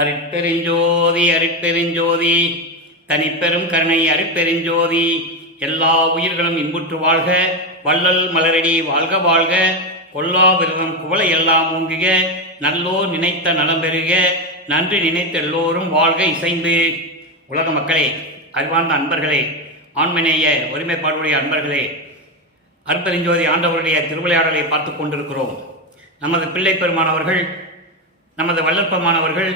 அருட்பெருஞ்சோதி அருட்பெருஞ்சோதி தனிப்பெரும் கருணை அருட்பெருஞ்சோதி. எல்லா உயிர்களும் இன்புற்று வாழ்க, வள்ளல் மலரடி வாழ்க வாழ்க, கொல்லா விரதம் குவளை எல்லாம் ஓங்குக, நல்லோர் நினைத்த நலம் பெறுக, நன்றி நினைத்த எல்லோரும் வாழ்க இசைந்து. உலக மக்களே, அறிவார்ந்த அன்பர்களே, ஆண்மநேய ஒருமைப்பாடுடைய அன்பர்களே, அருட்பெருஞ்சோதி ஆண்டவருடைய திருவிளையாடலை பார்த்து கொண்டிருக்கிறோம். நமது பிள்ளை பெருமானவர்கள், நமது வல்லற்பமானவர்கள்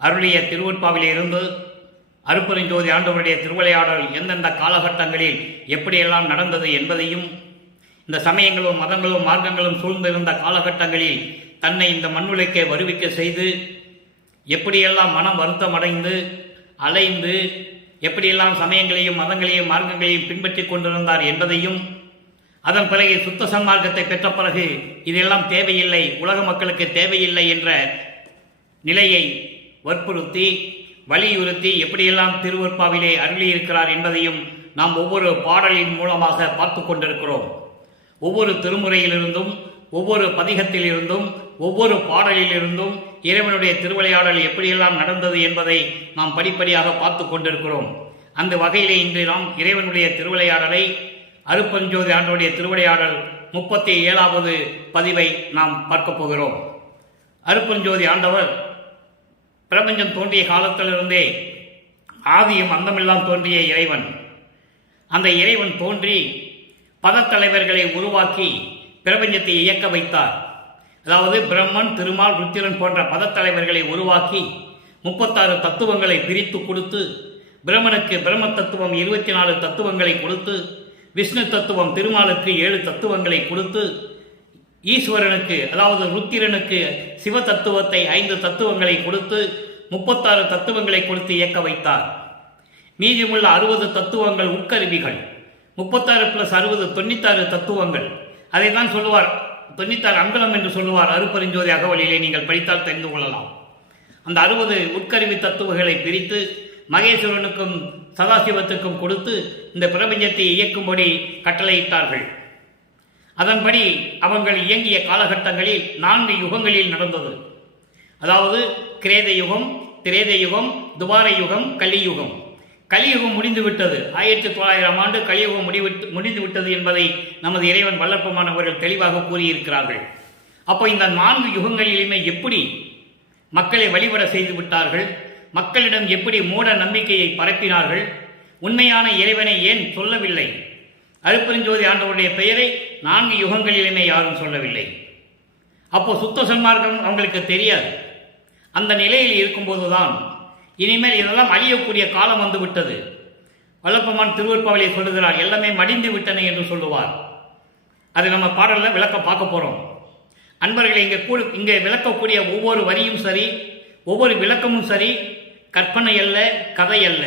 அருளிய திருவற்பாவிலே இருந்து அருட்பெருஞ்சோதி ஆண்டவருடைய திருவிளையாடல் எந்தெந்த காலகட்டங்களில் எப்படியெல்லாம் நடந்தது என்பதையும், இந்த சமயங்களும் மதங்களும் மார்க்கங்களும் சூழ்ந்திருந்த காலகட்டங்களில் தன்னை இந்த மண்ணுலகே வருவிக்க செய்து எப்படியெல்லாம் மனம் வருத்தம் அடைந்து அலைந்து எப்படியெல்லாம் சமயங்களையும் மதங்களையும் மார்க்கங்களையும் பின்பற்றி கொண்டிருந்தார் என்பதையும், அதன் பிறகு சுத்த சன்மார்க்கத்தை பெற்ற பிறகு இதெல்லாம் தேவையில்லை, உலக மக்களுக்கு தேவையில்லை என்ற நிலையை வற்புறுத்தி வலியுறுத்தி எப்படியெல்லாம் திருவற்பாவிலே அருளியிருக்கிறார் என்பதையும் நாம் ஒவ்வொரு பாடலின் மூலமாக பார்த்து கொண்டிருக்கிறோம். ஒவ்வொரு திருமுறையிலிருந்தும், ஒவ்வொரு பதிகத்திலிருந்தும், ஒவ்வொரு பாடலிலிருந்தும் இறைவனுடைய திருவிளையாடல் எப்படியெல்லாம் நடந்தது என்பதை நாம் படிப்படியாக பார்த்து கொண்டிருக்கிறோம். அந்த வகையிலே இன்று நாம் இறைவனுடைய திருவிளையாடலை, அருட்பெருஞ்சோதி ஆண்டவருடைய திருவிளையாடல் 37வது பதிவை நாம் பார்க்க போகிறோம். அருட்பெருஞ்சோதி ஆண்டவர் பிரபஞ்சம் தோன்றிய காலத்திலிருந்தே ஆதியும் அந்தமெல்லாம் தோன்றிய இறைவன். அந்த இறைவன் தோன்றி பதத்தலைவர்களை உருவாக்கி பிரபஞ்சத்தை இயக்க வைத்தார். அதாவது பிரம்மன், திருமால், ருத்திரன் போன்ற பதத்தலைவர்களை உருவாக்கி 36 தத்துவங்களை பிரித்து கொடுத்து, பிரம்மனுக்கு பிரம்ம தத்துவம் 24 தத்துவங்களை கொடுத்து, விஷ்ணு தத்துவம் திருமாலுக்கு 7 தத்துவங்களை கொடுத்து, ஈஸ்வரனுக்கு அதாவது ருத்திரனுக்கு சிவ தத்துவத்தை 5 தத்துவங்களை கொடுத்து 36 தத்துவங்களை கொடுத்து இயக்க வைத்தார். மீதியுள்ள 60 தத்துவங்கள் உட்கருவிகள். 36 + 60 96 தத்துவங்கள். அதை தான் சொல்லுவார் 96 அங்குலம் என்று சொல்லுவார் அருட்பெருஞ்சோதி அகவலிலே நீங்கள் படித்தால் தெரிந்து கொள்ளலாம். அந்த 60 உட்கருவி தத்துவங்களை பிரித்து மகேஸ்வரனுக்கும் சதாசிவத்துக்கும் கொடுத்து இந்த பிரபஞ்சத்தை இயக்கும்படி கட்டளையிட்டார்கள். அதன்படி அவர்கள் இயங்கிய காலகட்டங்களில் 4 யுகங்களில் நடந்தது. அதாவது கிரேத யுகம், திரேத யுகம், துவார யுகம், கலியுகம். கலியுகம் முடிந்துவிட்டது. 1900 ஆண்டு கலியுகம் முடிந்துவிட்டது என்பதை நமது இறைவன் வல்லற்பமானவர்கள் தெளிவாக கூறியிருக்கிறார்கள். அப்போ இந்த 4 யுகங்களிலுமே எப்படி மக்களை வழிபட செய்து விட்டார்கள், மக்களிடம் எப்படி மூட நம்பிக்கையை பரப்பினார்கள், உண்மையான இறைவனை ஏன் சொல்லவில்லை, அருட்பெருஞ்சோதி ஆண்டவருடைய பெயரை 4 யுகங்களிலுமே யாரும் சொல்லவில்லை. அப்போ சுத்த சன்மார்க்கம் அவங்களுக்கு தெரியாது. அந்த நிலையில் இருக்கும்போதுதான் இனிமேல் இதெல்லாம் அழியக்கூடிய காலம் வந்து விட்டது. வல்லப்பமான் திருவற்பாவிலே சொல்லுகிறார், எல்லாமே மடிந்து விட்டன என்று சொல்லுவார். அது நம்ம பாடலில் விளக்க பார்க்க போகிறோம். அன்பர்களை இங்கே விளக்கக்கூடிய ஒவ்வொரு வரியும் சரி, ஒவ்வொரு விளக்கமும் சரி, கற்பனை அல்ல, கதை அல்ல.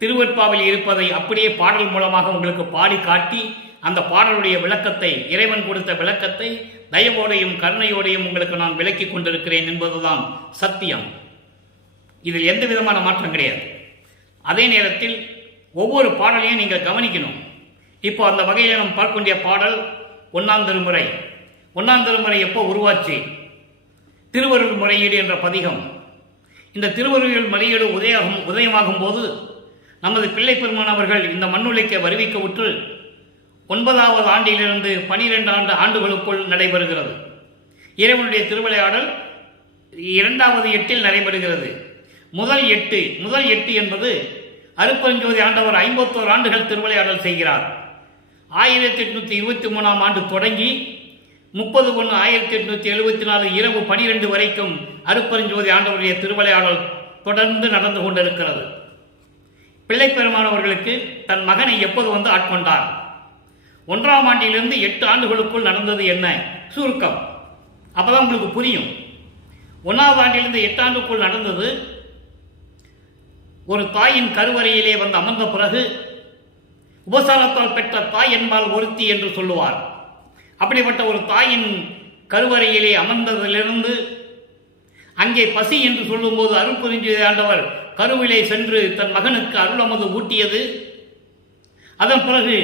திருவற்பாவில் இருப்பதை அப்படியே பாடல் மூலமாக உங்களுக்கு பாடி காட்டி அந்த பாடலுடைய விளக்கத்தை, இறைவன் கொடுத்த விளக்கத்தை தயவோடையும் கருணையோடையும் உங்களுக்கு நான் விளக்கி கொண்டிருக்கிறேன் என்பதுதான் சத்தியம். இதில் எந்த விதமான மாற்றம் கிடையாது. அதே நேரத்தில் ஒவ்வொரு பாடலையும் நீங்கள் கவனிக்கணும். இப்போ அந்த வகையில் நாம் பார்க்கக்கூடிய பாடல் 1ஆம் திருமுறை. 1ஆம் திருமுறை எப்போ உருவாச்சு? திருவருள் முறையீடு என்ற பதிகம். இந்த திருவருள் முறையீடு உதயமாகும் போது நமது பிள்ளை பெருமானவர்கள் இந்த மண்ணுலகை வருவிக்க உற்று 9வது ஆண்டிலிருந்து 12 ஆண்டுகளுக்குள் நடைபெறுகிறது. இறைவனுடைய திருவிளையாடல் 2வது எட்டில் நடைபெறுகிறது. முதல் எட்டு என்பது அருட்பெருஞ்சோதி ஆண்டவர் 51 ஆண்டுகள் திருவிளையாடல் செய்கிறார். 1823ஆம் ஆண்டு தொடங்கி 30/1/1874 இரவு 12 வரைக்கும் அருட்பெருஞ்சோதி ஆண்டவருடைய திருவிளையாடல் தொடர்ந்து நடந்து கொண்டிருக்கிறது. பிள்ளை பெருமானவர்களுக்கு தன் மகனை எப்போது வந்து ஆட்கொண்டார்? 1ஆம் ஆண்டிலிருந்து 8 ஆண்டுகளுக்குள் நடந்தது என்ன? சுருக்கம். அப்பதான் உங்களுக்கு புரியும். 1வது ஆண்டிலிருந்து 8 ஆண்டுக்குள் நடந்தது, ஒரு தாயின் கருவறையிலே வந்து அமர்ந்த பிறகு உபசாரத்தால் பெற்ற தாய் என்பால் ஒருத்தி என்று சொல்லுவார். அப்படிப்பட்ட ஒரு தாயின் கருவறையிலே அமர்ந்ததிலிருந்து அங்கே பசி என்று சொல்லும்போது அருட்பெருஞ்சோதி ஆண்டவர் கருவிலே சென்று தன் மகனுக்கு அருளமது ஊட்டியது. அதன் பிறகு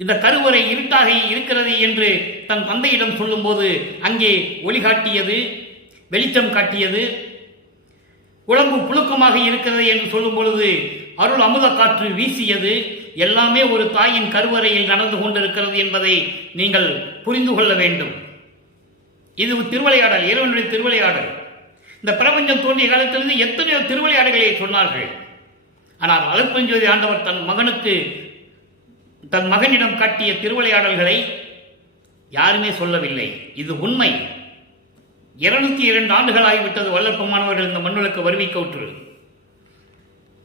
இந்த கருவறை இருட்டாக இருக்கிறது என்று தன் தந்தையிடம் சொல்லும்போது அங்கே ஒளி காட்டியது, வெளிச்சம் காட்டியது. உடம்பு புழுக்கமாக இருக்கிறது என்று சொல்லும் பொழுது அருள் அமுத காற்று வீசியது. எல்லாமே ஒரு தாயின் கருவறையில் நடந்து கொண்டிருக்கிறது என்பதை நீங்கள் புரிந்து கொள்ள வேண்டும். இது திருவிளையாடல், இறைவனுடைய திருவிளையாடல். இந்த பிரபஞ்சம் தோன்றிய காலத்திலிருந்து எத்தனையோ திருவிளையாடல்களை சொன்னார்கள். ஆனால் அருட்பெருஞ்சோதி ஆண்டவர் தன் மகனிடம் காட்டிய திருவிளையாடல்களை யாருமே சொல்லவில்லை. இது உண்மை. 202 ஆண்டுகள் ஆகிவிட்டது வல்லற்பமானவர்கள் இந்த மண்ணுலக்கு வருவிக்கவுற்று.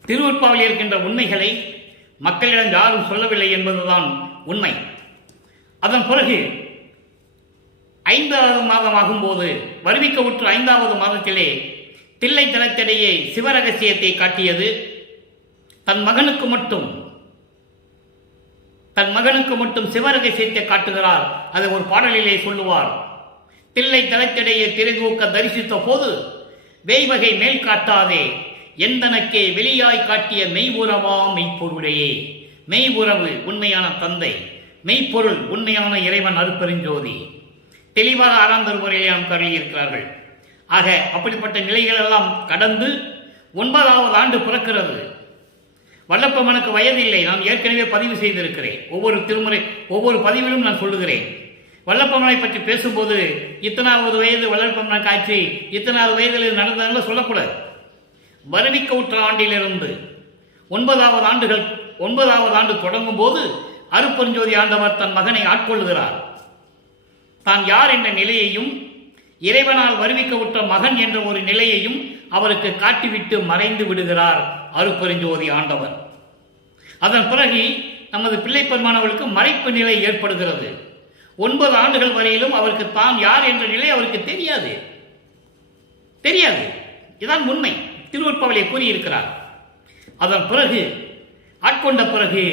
திருவற்பாவில் இருக்கின்ற உண்மைகளை மக்களிடம் யாரும் சொல்லவில்லை என்பதுதான் உண்மை. அதன் பிறகு 5வது மாதமாகும் போது வருவிக்கவுற்று 5வது மாதத்திலே தில்லை தலத்திடையே சிவரகசியத்தை காட்டியது. தன் மகனுக்கு மட்டும் சிவரகசியத்தை காட்டுகிறார். அதை ஒரு பாடலிலே சொல்லுவார். தில்லை தலத்திடையே திரைதூக்க தரிசித்த போது வேய்வகை மேல் காட்டாதே எந்தனக்கே வெளியாய் காட்டிய மெய்வுறவா மெய்ப்பொருளையே. மெய்வுறவு உண்மையான தந்தை, மெய்ப்பொருள் உண்மையான இறைவன் அருட்பெருஞ்சோதி. தெளிவாக 6ஆம் திருமுறையிலே நாம் கருதியிருக்கிறார்கள். ஆக அப்படிப்பட்ட நிலைகள் எல்லாம் கடந்து 9வது ஆண்டு பிறக்கிறது. வல்லப்பமனுக்கு வயதில்லை. நான் ஏற்கனவே பதிவு செய்திருக்கிறேன். ஒவ்வொரு பதிவிலும் நான் சொல்லுகிறேன். வல்லப்பமனை பற்றி பேசும்போது இத்தனாவது வயது வல்லப்பமனுக்கு ஆட்சி, இத்தனாவது வயதில் நடந்ததுன்னு சொல்லக்கூடாது. வருவிக்கவுற்ற ஆண்டிலிருந்து 9வது ஆண்டு தொடங்கும் போது அருட்பெருஞ்சோதி ஆண்டவர் தன் மகனை ஆட்கொள்கிறார். தான் யார் என்ற நிலையையும் இறைவனால் வருவிக்கவுற்ற மகன் என்ற ஒரு நிலையையும் அவருக்கு காட்டிவிட்டு மறைந்து விடுகிறார் அருட்பெருஞ்சோதி ஆண்டவர். அதன் பிறகு நமது பிள்ளை பெருமானவர்களுக்கு மறைப்பு நிலை ஏற்படுகிறது. 9 ஆண்டுகள் வரையிலும் அவருக்கு தான் யார் என்ற நிலை அவருக்கு தெரியாது. இதான் உண்மை. திருவற்பாவிலே கூறியிருக்கிறார். அதன் பிறகு ஆட்கொண்ட பிறகு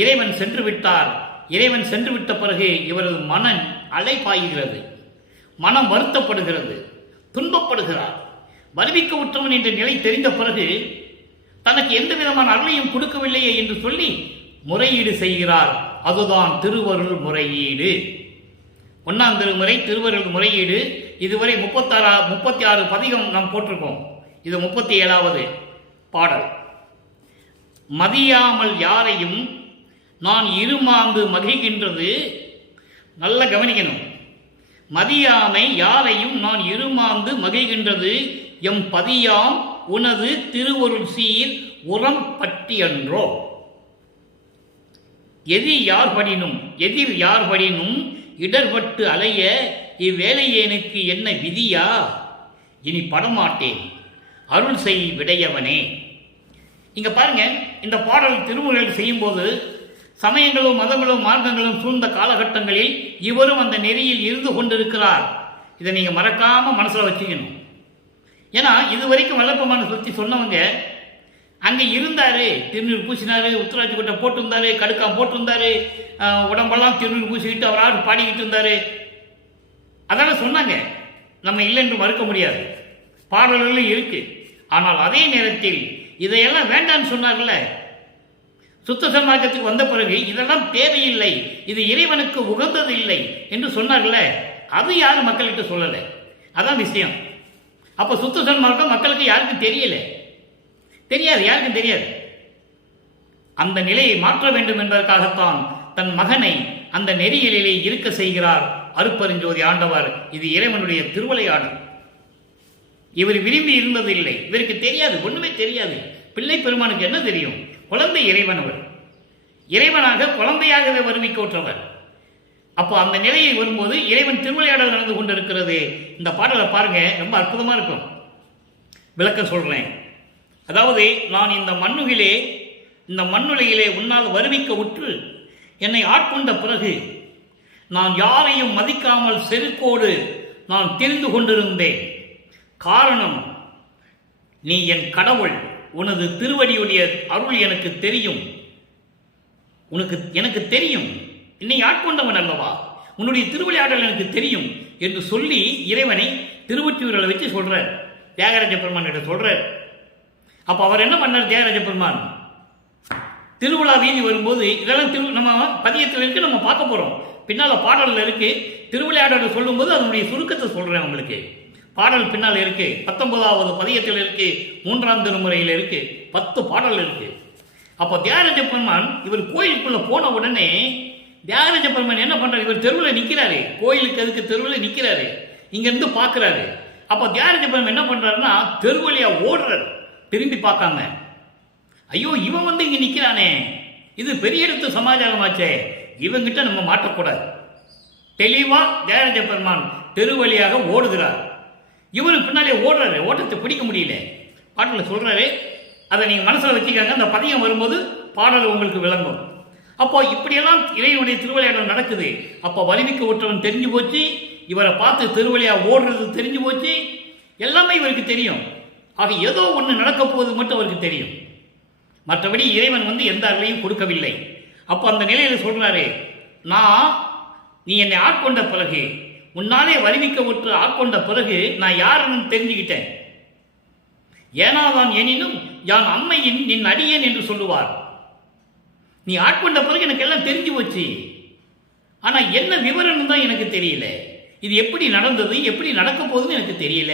இறைவன் சென்று விட்டார். இறைவன் சென்று விட்ட பிறகு இவரது மனம் அலைபாய்கிறது, மனம் வருத்தப்படுகிறது, துன்பப்படுகிறார். வருவிக்க உற்றவன் என்ற நிலை தெரிந்த பிறகு தனக்கு எந்த விதமான அருளையும் கொடுக்கவில்லையே என்று சொல்லி முறையீடு செய்கிறார். அதுதான் திருவருள் முறையீடு. 1ஆம் திருமுறை திருவருள் முறையீடு. இதுவரை 36 பதிகம் நாம் போட்டிருக்கோம். இது 37வது பாடல். மதியாமல் யாரையும் நான் இருமாந்து மகிழ்கின்றது. நல்ல கவனிக்கணும். மதியாமை யாரையும் நான் இருமாந்து மகிழ்கின்றது எம் பதியாம் உனது திருவருள் சீர் உரம் பற்றி அன்றோ. எதிர் யார் படினும் இடர்பட்டு அலைய இவ்வேலையேனுக்கு என்ன விதியா. இனி படமாட்டேன் அருள் செய் விடையவனே. இங்க பாருங்க, இந்த பாடல் திருமுறைகள் செய்யும் போது சமயங்களும் மதங்களும் மார்க்கங்களும் சூழ்ந்த காலகட்டங்களில் இவரும் அந்த நெறியில் இருந்து கொண்டிருக்கிறார். இதை நீங்க மறக்காம மனசுல வச்சுக்கணும். ஏன்னா இதுவரைக்கும் வல்லப்பமான சுத்தி சொன்னவங்க அங்க இருந்தாரு, திருநீர் பூசினாரு, உத்தராட்சி கொட்டை போட்டிருந்தாரு, கடுக்காம் போட்டிருந்தாரு, உடம்பெல்லாம் திருநீர் பூசிக்கிட்டு அவராடு பாடிக்கிட்டு இருந்தாரு. அதெல்லாம் சொன்னாங்க, நம்ம இல்லை என்று மறுக்க முடியாது. பாடல்களும் இருக்கு. ஆனால் அதே நேரத்தில் இதையெல்லாம் வேண்டான்னு சொன்னார்ல. சுத்த சன்மார்க்கத்துக்கு வந்த பிறகு இதெல்லாம் தேவையில்லை, இது இறைவனுக்கு உகந்தது இல்லை என்று சொன்னார்ல. அது யாரும் மக்கள்கிட்ட சொல்லலை. அதான் விஷயம். அப்ப சுத்த சன்மார்க்கம் மக்களுக்கு யாருக்கும் தெரியாது, யாருக்கும் தெரியாது. அந்த நிலையை மாற்ற வேண்டும் என்பதற்காகத்தான் தன் மகனை அந்த நெறியிலே இருக்க செய்கிறார் அருட்பெருஞ்சோதி ஆண்டவர். இது இறைவனுடைய திருவிளையாடல். இவர் விரும்பி இருந்தது இல்லை, இவருக்கு தெரியாது, ஒண்ணுமே தெரியாது. பிள்ளை பெருமானுக்கு என்ன தெரியும்? குழந்தை இறைவன். அவர் இறைவனாக குழந்தையாகவே வருவிக்கோற்றவர். அப்போ அந்த நிலையை வரும்போது இறைவன் திருவிளையாடல் நடந்து கொண்டிருக்கிறது. இந்த பாடலை பாருங்க, ரொம்ப அற்புதமா இருக்கும். விளக்க சொல்றேன். அதாவது, நான் இந்த மண்ணுலையிலே உன்னால் வருவிக்க உற்று என்னை ஆட்கொண்ட பிறகு நான் யாரையும் மதிக்காமல் செருக்கோடு நான் தெரிந்து கொண்டிருந்தேன். காரணம், நீ என் கடவுள், உனது திருவடியுடைய அருள் எனக்கு தெரியும், எனக்கு தெரியும், என்னை ஆட்கொண்டவன் அல்லவா, உன்னுடைய திருவிளையாடல் எனக்கு தெரியும் என்று சொல்லி இறைவனை திருவொற்றியூரில் வச்சு சொல்றார். தியாகராஜ பெருமான் சொல்றார். அப்ப அவர் என்ன பண்ணார்? தியாகராஜ பெருமான் திருவிழா வீதி வரும்போது இதெல்லாம் நம்ம பதியத்தில் இருக்கு, நம்ம பார்க்க போறோம். பின்னால பாடல்ல இருக்கு. திருவிளையாடல் சொல்லும் போது அதனுடைய சுருக்கத்தை சொல்றேன் உங்களுக்கு. பாடல் பின்னால் இருக்கு. 19வது பதிகத்தில் இருக்கு, 3ஆம் திருமுறையில் இருக்கு, 10 பாடல் இருக்கு. அப்போ தியாகராஜ பெருமான் இவர் கோயிலுக்குள்ள போன உடனே தியாகராஜ பெருமான் என்ன பண்றாரு? இவர் தெருவில் நிற்கிறாரு, கோயிலுக்கு அதுக்கு தெருவில் நிற்கிறாரு, இங்க இருந்து பார்க்கிறாரு. அப்போ தியாகராஜ பெருமான் என்ன பண்றாருன்னா தெருவழியா ஓடுறாரு, திரும்பி பார்க்காம. ஐயோ, இவன் இங்க நிற்கிறானே, இது பெரிய இடத்து சமாச்சாரமாச்சே, இவங்கிட்ட நம்ம மாற்றக்கூடாது. தெளிவா தியாகராஜ பெருமான் தெருவழியாக ஓடுகிறார். இவரு பின்னாலே ஓடுறாரு, ஓட்டத்தை பிடிக்க முடியல. பாட்டில் சொல்றாரு, அதை நீங்க மனசுல வச்சுக்காங்க, அந்த பதியம் வரும்போது பாடல் உங்களுக்கு விளங்கும். அப்போ இப்படியெல்லாம் இறைவனுடைய திருவிளையாடல் நடக்குது. அப்போ வலிமைக்கு ஒற்றவன் தெரிஞ்சு போச்சு, இவரை பார்த்து திருவழியா ஓடுறது தெரிஞ்சு போச்சு, எல்லாமே இவருக்கு தெரியும். ஆக ஏதோ ஒன்று நடக்க போவது மட்டும் அவருக்கு தெரியும். மற்றபடி இறைவன் எந்த அருளையும் கொடுக்கவில்லை. அப்போ அந்த நிலையில சொல்றாரு, நீ என்னை ஆட்கொண்ட பிறகு, உன்னாலே வலிமைக்க ஒற்று ஆட்கொண்ட பிறகு நான் யாருன்னு தெரிஞ்சுக்கிட்டேன். ஏனாதான் எனினும் யான் அம்மையின் நின் அடியேன் என்று சொல்லுவார். நீ ஆட்கொண்ட பிறகு எனக்கு எல்லாம் தெரிஞ்சு போச்சு. ஆனா என்ன விவரம் தான் எனக்கு தெரியல. இது எப்படி நடந்தது, எப்படி நடக்க போகுதுன்னு எனக்கு தெரியல.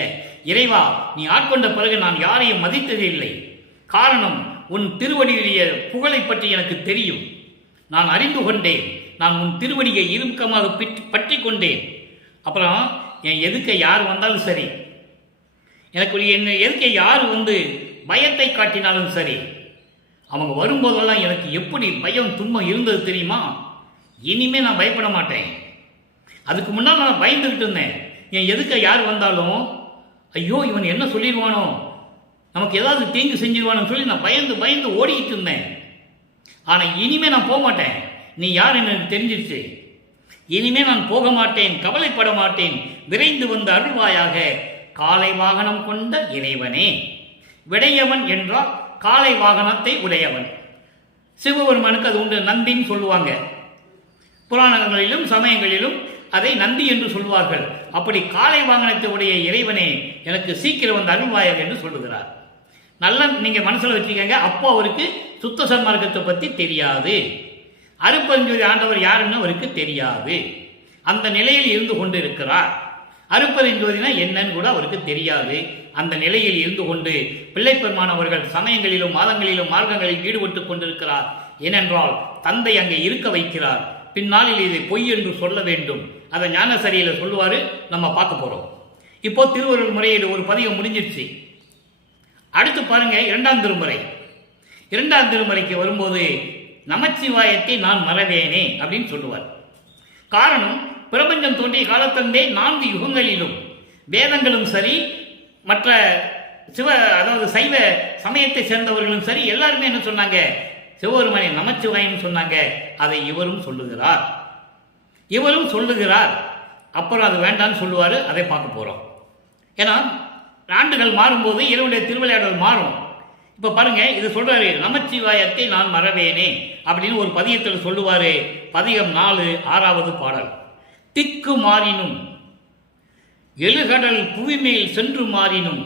இறைவா, நீ ஆட்கொண்ட பிறகு நான் யாரையும் மதித்ததே இல்லை. காரணம், உன் திருவடியுடைய புகழை பற்றி எனக்கு தெரியும். நான் அறிந்து கொண்டேன். நான் உன் திருவடியை இறுக்கமாக பற்றி கொண்டேன். அப்புறம் என் எதுக்க யார் வந்தாலும் சரி, எனக்கு என்ன எதுக்க யார் பயத்தை காட்டினாலும் சரி, அவங்க வரும்போதெல்லாம் எனக்கு எப்படி பயம் துன்பம் இருந்தது தெரியுமா? இனிமே நான் பயப்பட மாட்டேன். அதுக்கு முன்னால் நான் பயந்துகிட்டு இருந்தேன். என் எதுக்க யார் வந்தாலும் ஐயோ இவன் என்ன சொல்லிடுவானோ, நமக்கு ஏதாவது தீங்கு செஞ்சிருவானு சொல்லி நான் பயந்து பயந்து ஓடிக்கிட்டு இருந்தேன். ஆனா இனிமே நான் போக மாட்டேன். நீ யார் எனக்கு தெரிஞ்சிருச்சு. இனிமே நான் போக மாட்டேன், கவலைப்பட மாட்டேன். விரைந்து வந்து அருள்வாயாக. காலை வாகனம் கொண்ட இறைவனே. விடையவன் என்றால் காலை வாகனத்தை உடையவன். சிவபெருமானுக்கு அது உண்டு, நந்தின்னு சொல்லுவாங்க. புராணங்களிலும் சமயங்களிலும் அதை நந்தி என்று சொல்வார்கள். அப்படி காலை வாகனத்தை உடைய இறைவனே, எனக்கு சீக்கிரம் வந்து அருள்வாயாக என்று சொல்லுகிறார். நல்லா நீங்க மனசுல வச்சுக்கோங்க. அப்போ அவருக்கு சுத்த சன்மார்க்கத்தை பத்தி தெரியாது. அருட்பெருஞ்சோதி ஆண்டவர் யாருன்னு அவருக்கு தெரியாது. அந்த நிலையில் இருந்து கொண்டு இருக்கிறார். அருட்பெருஞ்சோதினா என்னன்னு கூட அவருக்கு தெரியாது. அந்த நிலையில் இருந்து கொண்டு பிள்ளைப்பெருமான் அவர்கள் சமயங்களிலும் மாதங்களிலும் மார்க்கங்களில் ஈடுபட்டு கொண்டிருக்கிறார். ஏனென்றால் தந்தை அங்கே இருக்க வைக்கிறார். பின்னாளில் இதை பொய் என்று சொல்ல வேண்டும். அதை ஞானசரியில சொல்லுவாரு, நம்ம பார்க்க போறோம். இப்போ திருவருள் முறையீடு ஒரு பதிவு முடிஞ்சிருச்சு. அடுத்து பாருங்க, 2ஆம் திருமுறை. 2ஆம் திருமுறைக்கு வரும்போது நமச்சிவாயத்தை நான் மறவேனே அப்படின்னு சொல்லுவார். காரணம், பிரபஞ்சம் தோன்றிய காலத்தந்தே 4 யுகங்களிலும் வேதங்களும் சரி, மற்ற அதாவது சைவ சமயத்தை சேர்ந்தவர்களும் சரி, எல்லாருமே என்ன சொன்னாங்க? சிவபெருமானை நமச்சிவாயம் சொன்னாங்க. அதை இவரும் சொல்லுகிறார். அப்புறம் அது வேண்டான்னு சொல்லுவாரு. அதை பார்க்க போறோம். ஏன்னா ஆண்டுகள் மாறும்போது இறைவனுடைய திருவிளையாடல் மாறும். இப்ப பாருங்க, இது சொல்றாரு, நமச்சிவாயத்தை நான் மறவேனே அப்படின்னு ஒரு பதியத்தில் சொல்லுவாரு. பதிகம் 4 6வது பாடல். திக்கு மாறினும் எழுகடல் புவிமேல் சென்று மாறினும்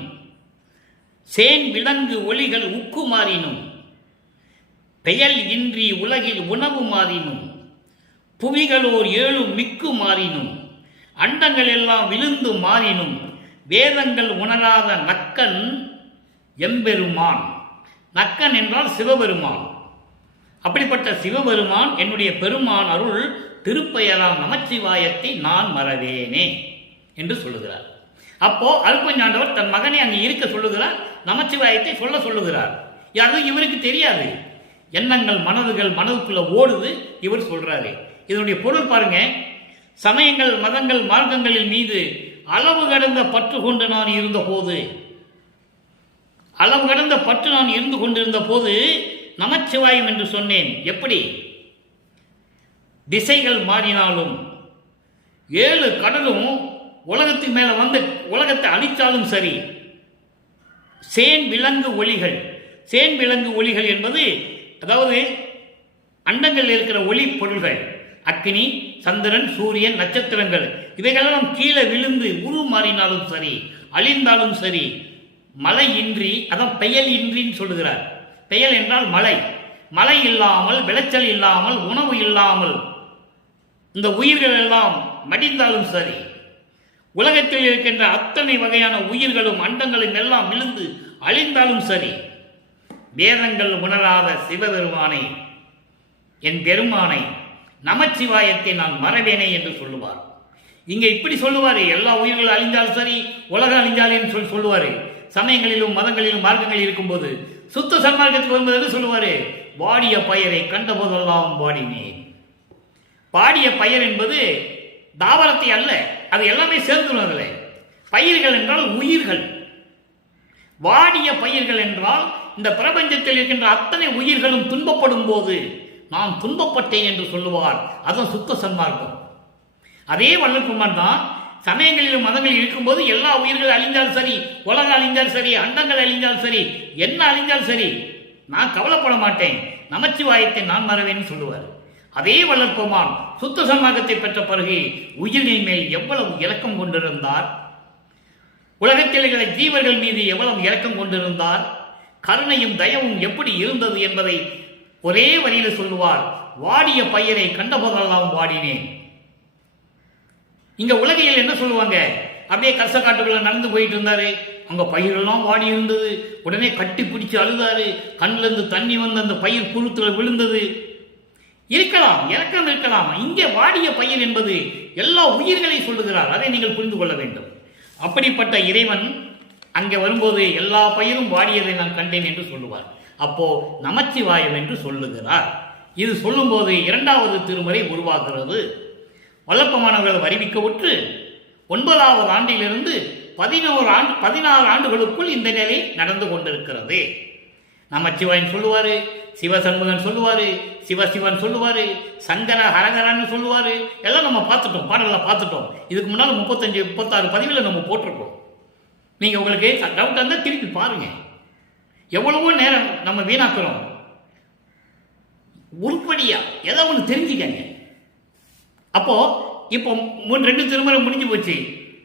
சேன் விலங்கு ஒளிகள் உக்கு மாறினும் பெயல் இன்றி உலகில் உணவு மாறினும் புவிகளோர் 7 மிக்கு மாறினும் அண்டங்கள் எல்லாம் விழுந்து மாறினும் வேதங்கள் உணராத நக்கன் எம்பெருமான். நக்கன் என்றால் சிவபெருமான். அப்படிப்பட்ட சிவபெருமான் என்னுடைய பெருமான் அருள் திருப்பெயராம் நமச்சிவாயத்தை நான் மறவேனே என்று சொல்லுகிறார். அப்போ அருட்பெருஞ்சாண்டவர் தன் மகனை அங்கே இருக்க சொல்லுகிறார், நமச்சிவாயத்தை சொல்லுகிறார். அது இவருக்கு தெரியாது. எண்ணங்கள் மனதுக்குள்ள ஓடுது, இவர் சொல்றாரு. இதனுடைய பொருள் பாருங்க, சமயங்கள் மதங்கள் மார்க்கங்களின் மீது அளவு கடந்த பற்று கொண்டு நான் இருந்த போது, அளவு கடந்த பற்று நான் இருந்து கொண்டிருந்த போது நமச்சிவாயம் என்று சொன்னேன். எப்படி? திசைகள் மாறினாலும் 7 கடலும் உலகத்துக்கு மேல வந்து உலகத்தை அழித்தாலும் சரி, சேன் விலங்கு ஒளிகள் என்பது அதாவது அண்டங்கள் இருக்கிற ஒளி பொருள்கள். அக்னி, சந்திரன், சூரியன், நட்சத்திரங்கள் இவைகளெல்லாம் கீழே விழுந்து உருமாறினாலும் சரி, அழிந்தாலும் சரி, மழை இன்றி, அதான் பெயல் இன்றின்னு சொல்லுகிறார். பெயல் என்றால் மழை இல்லாமல், விளைச்சல் இல்லாமல், உணவு இல்லாமல் இந்த உயிர்கள் எல்லாம் மடிந்தாலும் சரி, உலகத்தில் இருக்கின்ற அத்தனை வகையான உயிர்களும் அண்டங்களும் எல்லாம் விழுந்து அழிந்தாலும் சரி, வேதங்கள் உணராத சிவபெருமானை, என் பெருமானை, நமச்சிவாயத்தை நான் மறவேனே என்று சொல்லுவார். இங்க இப்படி சொல்லுவாரு, எல்லா உயிர்கள் அழிந்தாலும் சரி, உலகம் அழிஞ்சாலும் சொல்லுவாரு. சமயங்களிலும் மதங்களிலும் மார்க்கங்களில் இருக்கும்போது சுத்த சன்மார்க்கத்துக்கு வரும்போது சொல்லுவாரு, வாடிய பயிரை கண்ட போதெல்லாம் வாடினேன். பாடிய பயிர் என்பது தாவரத்தை அல்ல, அது எல்லாமே சேர்ந்துடும். அதில் பயிர்கள் என்றால் உயிர்கள், வாடிய பயிர்கள் என்றால் இந்த பிரபஞ்சத்தில் இருக்கின்ற அத்தனை உயிர்களும் துன்பப்படும் போது நான் துன்பப்பட்டேன் என்று சொல்லுவார். அதுவும் சுத்த சன்மார்க்கம். அதே வள்ளல்குமார் தான் சமயங்களிலும் மதங்களில் இருக்கும்போது எல்லா உயிர்கள் அழிந்தாலும் சரி, உலகம் அழிந்தாலும் சரி, அண்டங்கள் அழிந்தாலும் சரி, என்ன அழிந்தாலும் சரி, நான் கவலைப்பட மாட்டேன், நமச்சிவாயத்தை நான் மறவேன்னு சொல்லுவார். அதே வள்ளல்குமார் சுத்த சன்மார்க்கத்தை பெற்ற பிறகு உயிரின் மேல் எவ்வளவு இரக்கம் கொண்டிருந்தார், உலகத்தில் இருக்கிற ஜீவர்கள் மீது எவ்வளவு இரக்கம் கொண்டிருந்தார், கருணையும் தயவும் எப்படி இருந்தது என்பதை ஒரே வரியில் சொல்லுவார். வாடிய பயிரை கண்டபோதெல்லாம் வாடினேன். இங்க உலகையில் என்ன சொல்லுவாங்க, அப்படியே கச காட்டுக்குள்ள நடந்து போயிட்டு இருந்தாரு, அங்க பயிரெல்லாம் வாடி இருந்தது, உடனே கட்டி பிடிச்சு அழுதாரு, கண்ணுல இருந்து தண்ணி வந்து அந்த பயிர் புழுத்துல விழுந்தது. இருக்கலாம், இறக்கம் இருக்கலாம். இங்கே வாடிய பயிர் என்பது எல்லா உயிர்களை சொல்லுகிறார். அதை நீங்கள் புரிந்து கொள்ள வேண்டும். அப்படிப்பட்ட இறைவன் அங்கே வரும்போது எல்லா பயிரும் வாடியதை நான் கண்டேன் என்று சொல்லுவார். அப்போ நமச்சிவாயம் என்று சொல்லுகிறார். இது சொல்லும்போது இரண்டாவது திருமுறை உருவாகிறது. வல்லப்பமானவர்கள் அறிவிக்கவுற்று 9வது ஆண்டிலிருந்து 16 ஆண்டுகளுக்குள் இந்த நிலை நடந்து கொண்டிருக்கிறது. நமச்சிவாயன் சொல்லுவாரு, சிவசண்முகன் சொல்லுவாரு, சிவசிவன் சொல்லுவாரு, சங்கர ஹரஹரன்னு சொல்லுவாரு. எல்லாம் நம்ம பார்த்துட்டோம், பாடலாம் பார்த்துட்டோம். இதுக்கு முன்னால் 35-36 பதிவில் நம்ம போட்டிருக்கோம். நீங்க உங்களுக்கு டவுட் இருந்தால் திருப்பி பாருங்க. எவ்வளவோ நேரம் நம்ம வீணாக்குறோம். உருப்படியா ஏதோ ஒன்று தெரிஞ்சுக்கங்க. அப்போ இப்போ 2 திருமுறை முடிஞ்சு போச்சு.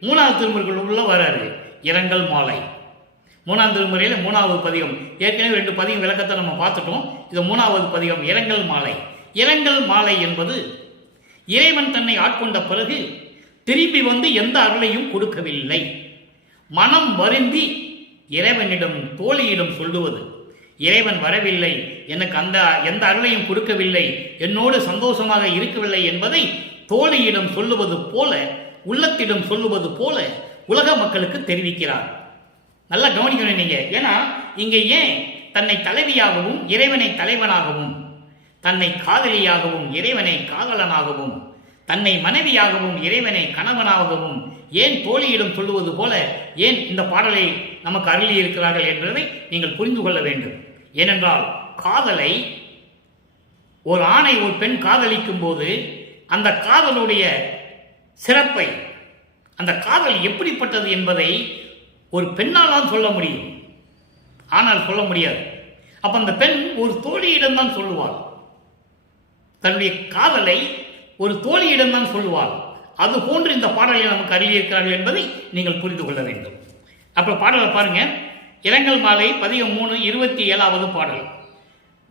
3வது திருமுறைக்குள்ள வராரு இரங்கல் மாலை. 3ஆம் திருமுறையில் 3வது பதிகம். ஏற்கனவே 2 பதிகம் விளக்கத்தை நம்ம பார்த்துட்டோம். இது 3வது பதிகம் இரங்கல் மாலை. இரங்கல் மாலை என்பது இறைவன் தன்னை ஆட்கொண்ட பிறகு திரும்பி வந்து எந்த அருளையும் கொடுக்கவில்லை. மனம் வருந்தி இறைவனிடம் தோழியிடம் சொல்லுவது, இறைவன் வரவில்லை, எனக்கு எந்த அருளையும் கொடுக்கவில்லை, என்னோடு சந்தோஷமாக இருக்கவில்லை என்பதை தோழியிடம் சொல்லுவது போல, உள்ளத்திடம் சொல்லுவது போல உலக மக்களுக்கு தெரிவிக்கிறார். நல்லா கவனிக்கணும் நீங்க. ஏன்னா இங்க ஏன் தன்னை தலைவியாகவும் இறைவனை தலைவனாகவும், தன்னை காதலியாகவும் இறைவனை காதலனாகவும், தன்னை மனைவியாகவும் இறைவனை கணவனாகவும் ஏன் தோழியிடம் சொல்லுவது போல ஏன் இந்த பாடலை நமக்கு அருளி இருக்கிறார்கள் என்பதை நீங்கள் புரிந்து கொள்ள வேண்டும். ஏனென்றால் காதலை ஒரு ஆணை ஒரு பெண் காதலிக்கும் போது அந்த காதலுடைய சிறப்பை, அந்த காதல் எப்படிப்பட்டது என்பதை ஒரு பெண்ணால் தான் சொல்ல முடியும், ஆனால் சொல்ல முடியாது. அப்ப அந்த பெண் ஒரு தோழியிடம் தான் சொல்லுவாள், தன்னுடைய காதலை ஒரு தோழியிடம் தான் சொல்லுவாள். அது போன்று இந்த பாடலை நமக்கு அறிவிக்கிறார்கள் என்பதை நீங்கள் புரிந்து கொள்ள வேண்டும். அப்புறம் பாடலை பாருங்க. இரங்கல் மாலை பதிகம் 3 27வது பாடல்.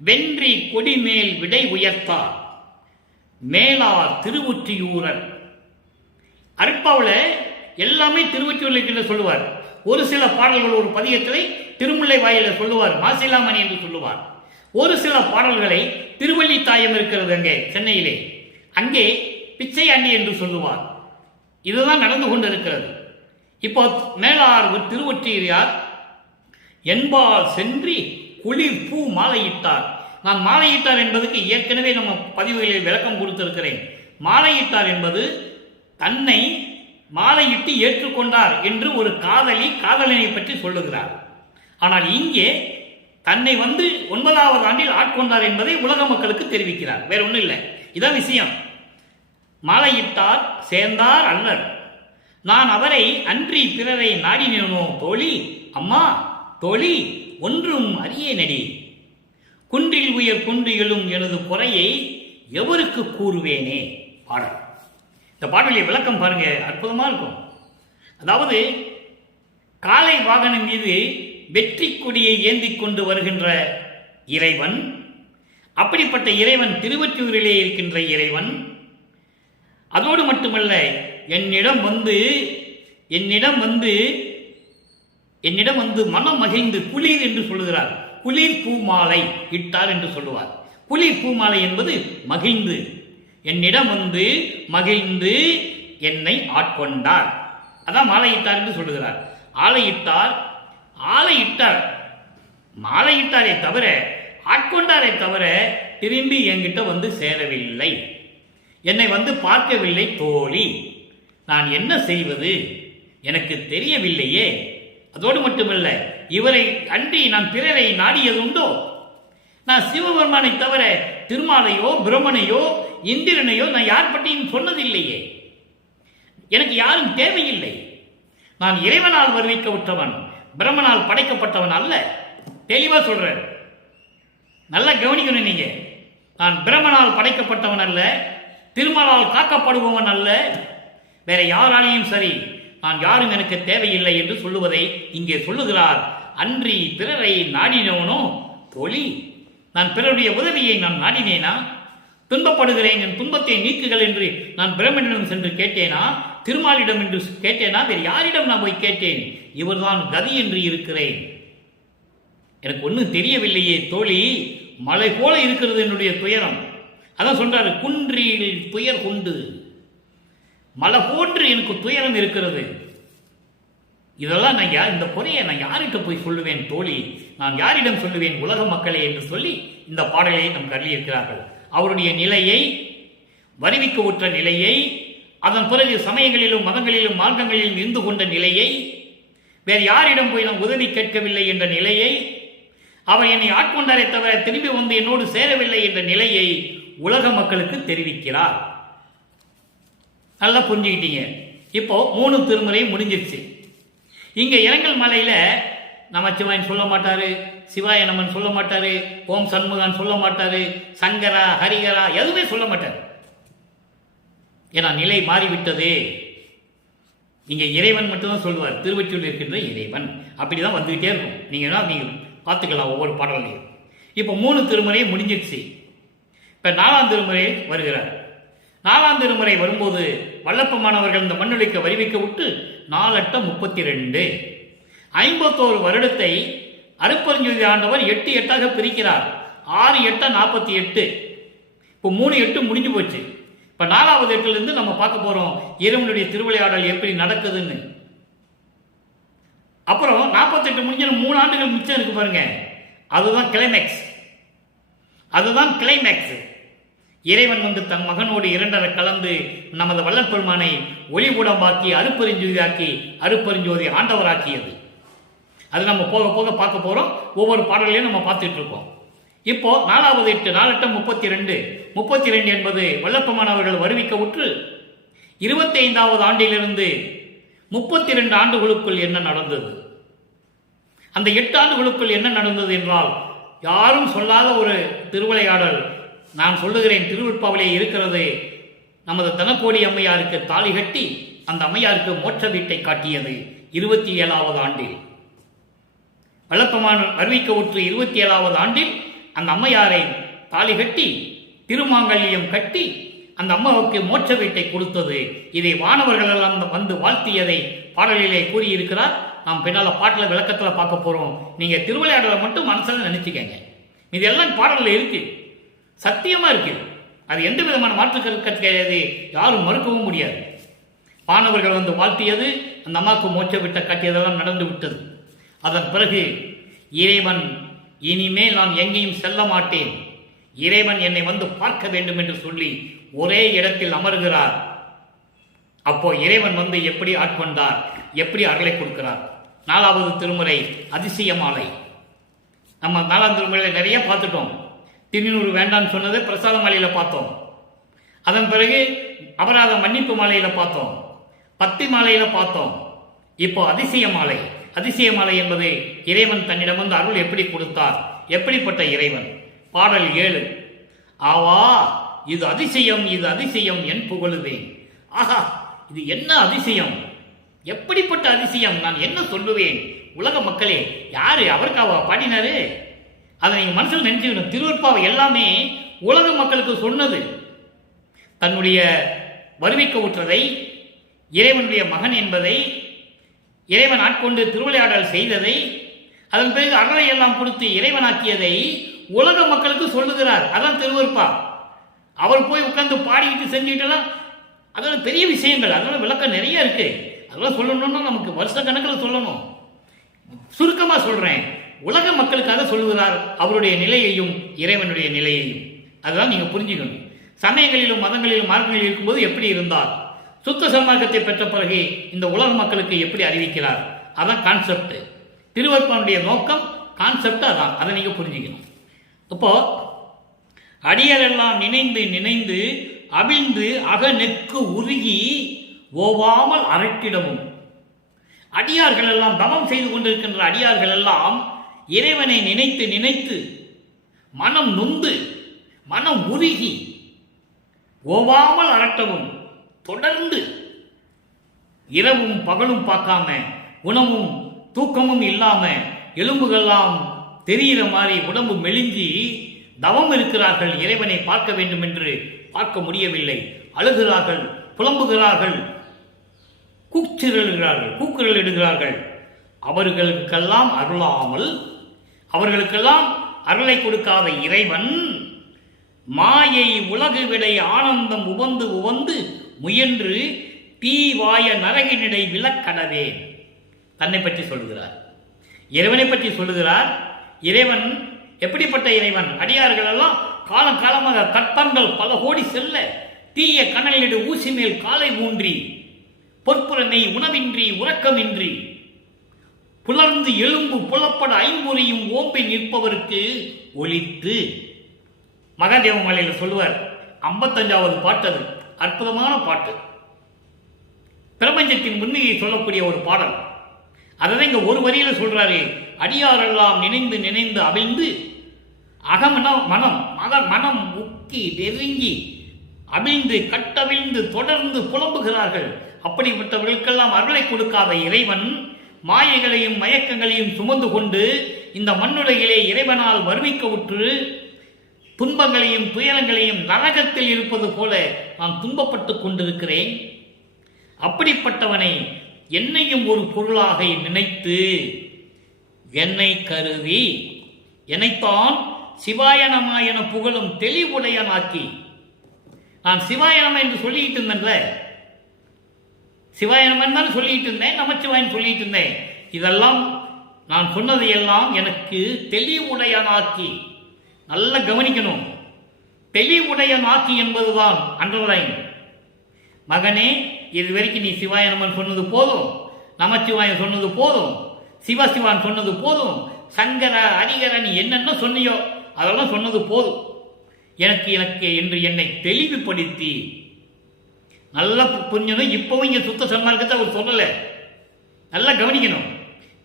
வென்றி கொடிமேல் விடை உயர்த்தார் மேலார் திருவொற்றியூரர். அருட்பாவுல எல்லாமே திருவொற்றியூர்ல சொல்லுவார். ஒரு சில பாடல்கள் ஒரு பதிகத்திலே திருமுல்லை வாயில சொல்லுவார், மாசிலாமணி என்று சொல்லுவார். ஒரு சில பாடல்களை திருவள்ளித்தாயம் இருக்கிறது அங்கே சென்னையிலே, அங்கே பிச்சையாண்டி என்று சொல்லுவார். இதுதான் நடந்து கொண்டிருக்கிறது. இப்போ மேலார் திருவொற்றியார் என்பால் சென்றி குளிர் பூ மாலையிட்டார். நான் மாலையிட்டார் என்பதற்கு ஏற்கனவே நம்ம பதிவுகளில் விளக்கம் கொடுத்திருக்கிறேன். மாலையிட்டார் என்பது தன்னை மாலையிட்டு ஏற்றுக்கொண்டார் என்று ஒரு காதலனை பற்றி சொல்லுகிறார். ஆனால் இங்கே தன்னை 9வது ஆண்டில் ஆட்கொண்டார் என்பதை உலக மக்களுக்கு தெரிவிக்கிறார். வேற ஒன்றும் இல்லை, இதான் விஷயம். மாலையிட்டார் சேர்ந்தார் அல்லர், நான் அவரை அன்றி பிறரை நாடினேனோ தோழி, அம்மா தோழி ஒன்றும் அறியேனடி, குன்றில் உயர் குன்று எழும் எனது குறையை எவருக்கு கூறுவேனே. பாடல். இந்த பாடலுடைய விளக்கம் பாருங்க, அற்புதமா இருக்கும். அதாவது காளை வாகனம் மீது வெற்றி கொடியை ஏந்தி கொண்டு வருகின்ற இறைவன், அப்படிப்பட்ட இறைவன் திருவொற்றியூரிலே இருக்கின்ற இறைவன். அதோடு மட்டுமல்ல, என்னிடம் என்னிடம் வந்து மனம் மகிழ்ந்து குளிர் என்று சொல்லுகிறார். குளிர் பூமாலை இட்டார் என்று சொல்லுவார். குளிர் பூமாலை என்பது மகிழ்ந்து, என்னிடம் வந்து மகிழ்ந்து என்னை ஆட்கொண்டார். அதான் மாலையிட்டார் என்று சொல்லுகிறார். ஆலையிட்டார் மாலையிட்டாரே தவிர, ஆட்கொண்டாரே தவிர திரும்பி என்கிட்ட வந்து சேரவில்லை, என்னை வந்து பார்க்கவில்லை தோழி. நான் என்ன செய்வது எனக்கு தெரியவில்லையே. அதோடு மட்டுமல்ல, இவரை அன்றி நான் பிறரை நாடியது உண்டோ? நான் சிவபெருமானை தவிர திருமாலையோ பிரம்மனையோ இந்திரனையோ நான் யார் பற்றியும் சொன்னதில்லையே. எனக்கு யாரும் தேவையில்லை. நான் இறைவனால் வருவிக்க விட்டவன், பிரம்மனால் படைக்கப்பட்டவன் அல்ல. தெளிவா சொல்றேன், நல்லா கவனிக்கணும் நீங்க. நான் பிரம்மனால் படைக்கப்பட்டவன் அல்ல, திருமாலால் காக்கப்படுபவன் அல்ல, வேற யாராலையும் சரி நான் யாரும் எனக்கு தேவையில்லை என்று சொல்லுவதை இங்கே சொல்லுகிறார். அன்றி பிறரை நாடினவனோ தோழி, நான் பிறருடைய உதவியை நான் நாடினேனா? துன்பப்படுகிறேன், என் துன்பத்தை நீக்குகள் என்று நான் பிரம்மனிடம் சென்று கேட்டேனா? திருமாலிடம் என்று கேட்டேனா? வேறு யாரிடம் நான் போய் கேட்டேன்? இவர்தான் கதி என்று இருக்கிறேன். எனக்கு ஒன்றும் தெரியவில்லையே தோழி, மலை போல இருக்கிறது என்னுடைய துயரம். அதான் சொல்றாரு, குன்றில் துயர் கொண்டு மலை போன்று எனக்கு துயரம் இருக்கிறது. இதெல்லாம் நான் இந்த குறையை நான் யார்கிட்ட போய் சொல்லுவேன் தோழி, நான் யாரிடம் சொல்லுவேன் உலக மக்களே என்று சொல்லி இந்த பாடலை நம் கருளியிருக்கிறார்கள். அவருடைய நிலையை, வருவிக்க உற்ற நிலையை, அதன் பிறகு சமயங்களிலும் மதங்களிலும் மார்க்கங்களிலும் இருந்து கொண்ட நிலையை, வேறு யாரிடம் போய் நான் உதவி கேட்கவில்லை என்ற நிலையை, அவர் என்னை ஆட்கொண்டாரே தவிர திரும்பி வந்து என்னோடு சேரவில்லை என்ற நிலையை உலக மக்களுக்கு தெரிவிக்கிறார். நல்லா புரிஞ்சுக்கிட்டீங்க. இப்போ 3 திருமுறை முடிஞ்சிருச்சு. இங்க இரங்கல் மலையில நமச்சிவாயன் சொல்ல மாட்டாரு, சிவாய நமன் சொல்ல மாட்டாரு, ஓம் சண்முகான் சொல்ல மாட்டாரு, சங்கரா ஹரிகரா எதுவுமே சொல்ல மாட்டாரு. ஏன்னா நிலை மாறிவிட்டது. இங்க இறைவன் மட்டும்தான் சொல்லுவார், திருவொற்றியூரில் இருக்கின்ற இறைவன். அப்படிதான் வந்துகிட்டே இருக்கும். நீங்க பார்த்துக்கலாம் ஒவ்வொரு பாடலையும். இப்போ 3 திருமுறை முடிஞ்சிடுச்சு. இப்ப 4ஆம் திருமுறை வருகிறார். 4ஆம் திருமுறை வரும்போது வல்லப்பமானவர்கள் இந்த மண்ணுலைக்கு வருவிக்க விட்டு 4×8 = 32, 51 வருடத்தை அருட்பெருஞ்சோதி ஆண்டவர் 8 பிரிக்கிறார். 6×8 = 48. இப்போ 3/8 முடிஞ்சு போச்சு. இப்ப 4வது 8லிருந்து நம்ம பார்க்க போறோம் இறைவனுடைய திருவிளையாடல் எப்படி நடக்குதுன்னு. அப்புறம் 48 முடிஞ்ச 3 ஆண்டுகள் மிச்சம் இருக்கு பாருங்க, அதுதான் கிளைமேக்ஸ். இறைவன் வந்து தன் மகனோடு 2 கலந்து நமது வள்ளல் பெருமானை ஒளி ஊடமாக்கி அருட்பெருஞ்சோதியாக்கி அருட்பெருஞ்சோதி ஆண்டவராக்கியது. அது நம்ம போக போக பார்க்க போறோம். ஒவ்வொரு பாடலையும் நம்ம பார்த்துட்டு இருக்கோம். இப்போ 4வது 8, 4×8 = 32 என்பது வல்லப்பெருமான் அவர்கள் வருவிக்க உற்று 25வது ஆண்டிலிருந்து 32 ஆண்டுகளுக்குள் என்ன நடந்தது, அந்த 8 ஆண்டுகளுக்குள் என்ன நடந்தது என்றால் யாரும் சொல்லாத ஒரு திருவிளையாடல் நான் சொல்லுகிறேன். திருவிற்பாவிலே இருக்கிறது. நமது தனக்கோடி அம்மையாருக்கு தாலி கட்டி அந்த அம்மையாருக்கு மோட்ச வீட்டை காட்டியது 27வது ஆண்டில். வல்லப்பெருமான் வருவிக்க உற்று 27வது ஆண்டில் அந்த அம்மையாரை தாலி கட்டி திருமாங்கல்யம் கட்டி அந்த அம்மாவுக்கு மோட்ச வீட்டை கொடுத்தது. இதை வானவர்கள் எல்லாம் வந்து வாழ்த்தியதை பாடலிலே கூறியிருக்கிறார். நாம் பின்னால பாட்டில் விளக்கத்தில் பார்க்க போறோம். நீங்க திருவிளையாடலை மட்டும் மனசுல நினைச்சுக்கங்க. இதெல்லாம் பாடலில் இருக்கு, சத்தியமா இருக்கு. அது எந்த விதமான மாற்று கருத்து கிடையாது, யாரும் மறுக்கவும் முடியாது. வானவர்கள் வந்து வாழ்த்தியது, அந்த அம்மாவுக்கு மோட்ச வீட்டை காட்டியதெல்லாம் நடந்து விட்டது. அதன் பிறகு இறைவன் இனிமேல் நான் எங்கேயும் செல்ல மாட்டேன், இறைவன் என்னை வந்து பார்க்க வேண்டும் என்று சொல்லி ஒரே இடத்தில் அமர்கிறார். அப்போ இறைவன் வந்து எப்படி ஆட்கொண்டார், எப்படி அருளை கொடுக்கிறார். 4வது திருமுறை அதிசய மாலை. நம்ம 4ஆம் திருமுறையில நிறைய பார்த்துட்டோம். திருநூறு வேண்டான்னு சொன்னது பிரசாத மாலையில பார்த்தோம். அதன் பிறகு அபராத மன்னிப்பு மாலையில பார்த்தோம், பத்தி மாலையில பார்த்தோம். இப்போ அதிசய மாலை. அதிசய மாலை என்பது இறைவன் தன்னிடம் வந்து அருள் எப்படி கொடுத்தார், எப்படிப்பட்ட இறைவன். பாடல் 7. ஆவா இது அதிசயம், இது அதிசயம் என் புகழுவேன். ஆஹா, இது என்ன அதிசயம், எப்படிப்பட்ட அதிசயம், நான் என்ன சொல்லுவேன். உலக மக்களே, யாரு அவருக்காவா பாடினாரு? அதை நீங்க மனசில் நினைச்சுக்கணும். திருவற்பாவை எல்லாமே உலக மக்களுக்கு சொன்னது. தன்னுடைய வருவிக்க உற்றதை, இறைவனுடைய மகன் என்பதை, இறைவன் ஆட்கொண்டு திருவிளையாடல் செய்ததை, அதன் பிறகு அறவை எல்லாம் கொடுத்து இறைவனாக்கியதை உலக மக்களுக்கு சொல்லுகிறார். அதான் திருவருப்பா. அவர் போய் உட்கார்ந்து பாடிக்கிட்டு செஞ்சுக்கிட்டலாம், அதெல்லாம் பெரிய விஷயங்கள், அதெல்லாம் விளக்கம் நிறைய இருக்கு. அதெல்லாம் சொல்லணும்னா நமக்கு வருஷ கணக்கில் சொல்லணும். சுருக்கமாக சொல்றேன், உலக மக்களுக்காக சொல்லுகிறார் அவருடைய நிலையையும் இறைவனுடைய நிலையையும். அதுதான் நீங்க புரிஞ்சுக்கணும். சமயங்களிலும் மதங்களிலும் மார்க்கங்களில் இருக்கும்போது எப்படி இருந்தார், சுத்த சன்மார்க்கத்தை பெற்ற பிறகு இந்த உலக மக்களுக்கு எப்படி அறிவிக்கிறார், அதான் கான்செப்ட். திருவருப்பானுடைய நோக்கம் கான்செப்ட் அதான். அதை நீங்க புரிஞ்சுக்கணும். இப்போ அடியாரெல்லாம் நினைந்து நினைந்து அவிழ்ந்து அகநெக்கு உருகி ஓவாமல் அரட்டிடவும். அடியார்கள் எல்லாம் தவம் செய்து கொண்டிருக்கின்ற அடியார்கள் எல்லாம் இறைவனை நினைத்து நினைத்து மனம் நொந்து மனம் உருகி ஓவாமல் அரட்டவும், தொடர்ந்து இரவும் பகலும் பார்க்காம, உணவும் தூக்கமும் இல்லாம, எலும்புகள்லாம் தெரிகிற மாதிரி உடம்பு மெலிஞ்சி தவம் இருக்கிறார்கள். இறைவனை பார்க்க வேண்டும் என்று பார்க்க முடியவில்லை. அழுகிறார்கள், புலம்புகிறார்கள், கூக்குரல் இடுகிறார்கள். அவர்களுக்கெல்லாம் அருளாமல், அவர்களுக்கெல்லாம் அருளை கொடுக்காத இறைவன் மாயை உலகு விடை ஆனந்தம் உவந்து உவந்து முயன்று தீவாய நரகினிடை விலக்கடவே. தன்னை பற்றி சொல்லுகிறார், இறைவனை பற்றி சொல்லுகிறார். இறைவன் எப்படிப்பட்ட இறைவன்? அடியார்கள் எல்லாம் காலம் காலமாக கற்பங்கள் பல கோடி செல்ல தீய கனலிடு ஊசி மேல் காலை ஊன்றி பொற்புறனை உணவின்றி உறக்கமின்றி புலர்ந்து எலும்பு புலப்பட ஐம்புரியும் ஓம்பி நிற்பவருக்கு ஒலித்து. மகாதேவ மலையில் சொல்லுவார், 55வது பாட்டு. அது அற்புதமான பாட்டு, பிரபஞ்சத்தின் உண்மையை சொல்லக்கூடிய ஒரு பாடல். அதை இங்க ஒரு வரியில சொல்றாரு. அடியாரெல்லாம் நினைந்து நினைந்து அவிழ்ந்து அகமன மனம் மனம் உக்கி நெருங்கி அவிழ்ந்து கட்டவிழ்ந்து தொடர்ந்து புலம்புகிறார்கள். அப்படிப்பட்டவர்களுக்கெல்லாம் அருளை கொடுக்காத இறைவன் மாயைகளையும் மயக்கங்களையும் சுமந்து கொண்டு இந்த மண்ணுலகிலே இறைவனால் வருவிக்க உற்று துன்பங்களையும் துயரங்களையும் நரகத்தில் இருப்பது போல நான் துன்பப்பட்டுக் கொண்டிருக்கிறேன். அப்படிப்பட்டவனை என்னையும் ஒரு பொருளாக நினைத்து என்னை கருதி என்னைத்தான் சிவாயனமா என புகழும் தெளிவுடையனாக்கி. நான் சிவாயனமா என்று சொல்லிட்டு இருந்தேன், சிவாயனமன் தான் சொல்லிட்டு இருந்தேன், நமச்சிவாயன் சொல்லிட்டு இருந்தேன். இதெல்லாம் நான் சொன்னதையெல்லாம் எனக்கு தெளிவுடையனாக்கி. நல்லா கவனிக்கணும், தெளிவுடையனாக்கி என்பதுதான் அண்டர்லைன். மகனே, இது வரைக்கும் நீ சிவாயனமன் சொன்னது போதும், நமச்சிவாயன் சொன்னது போதும், சிவசிவான் சொன்னது போதும், சங்கர ஹரிகர நீ என்னென்ன சொன்னியோ அதெல்லாம் சொன்னது போதும். எனக்கு எனக்கு என்று என்னை தெளிவுபடுத்தி நல்லா புரிஞ்சணும். இப்பவும் இங்க சுத்த சன்மார்க்கத்தை அவர் சொல்லல, நல்லா கவனிக்கணும்.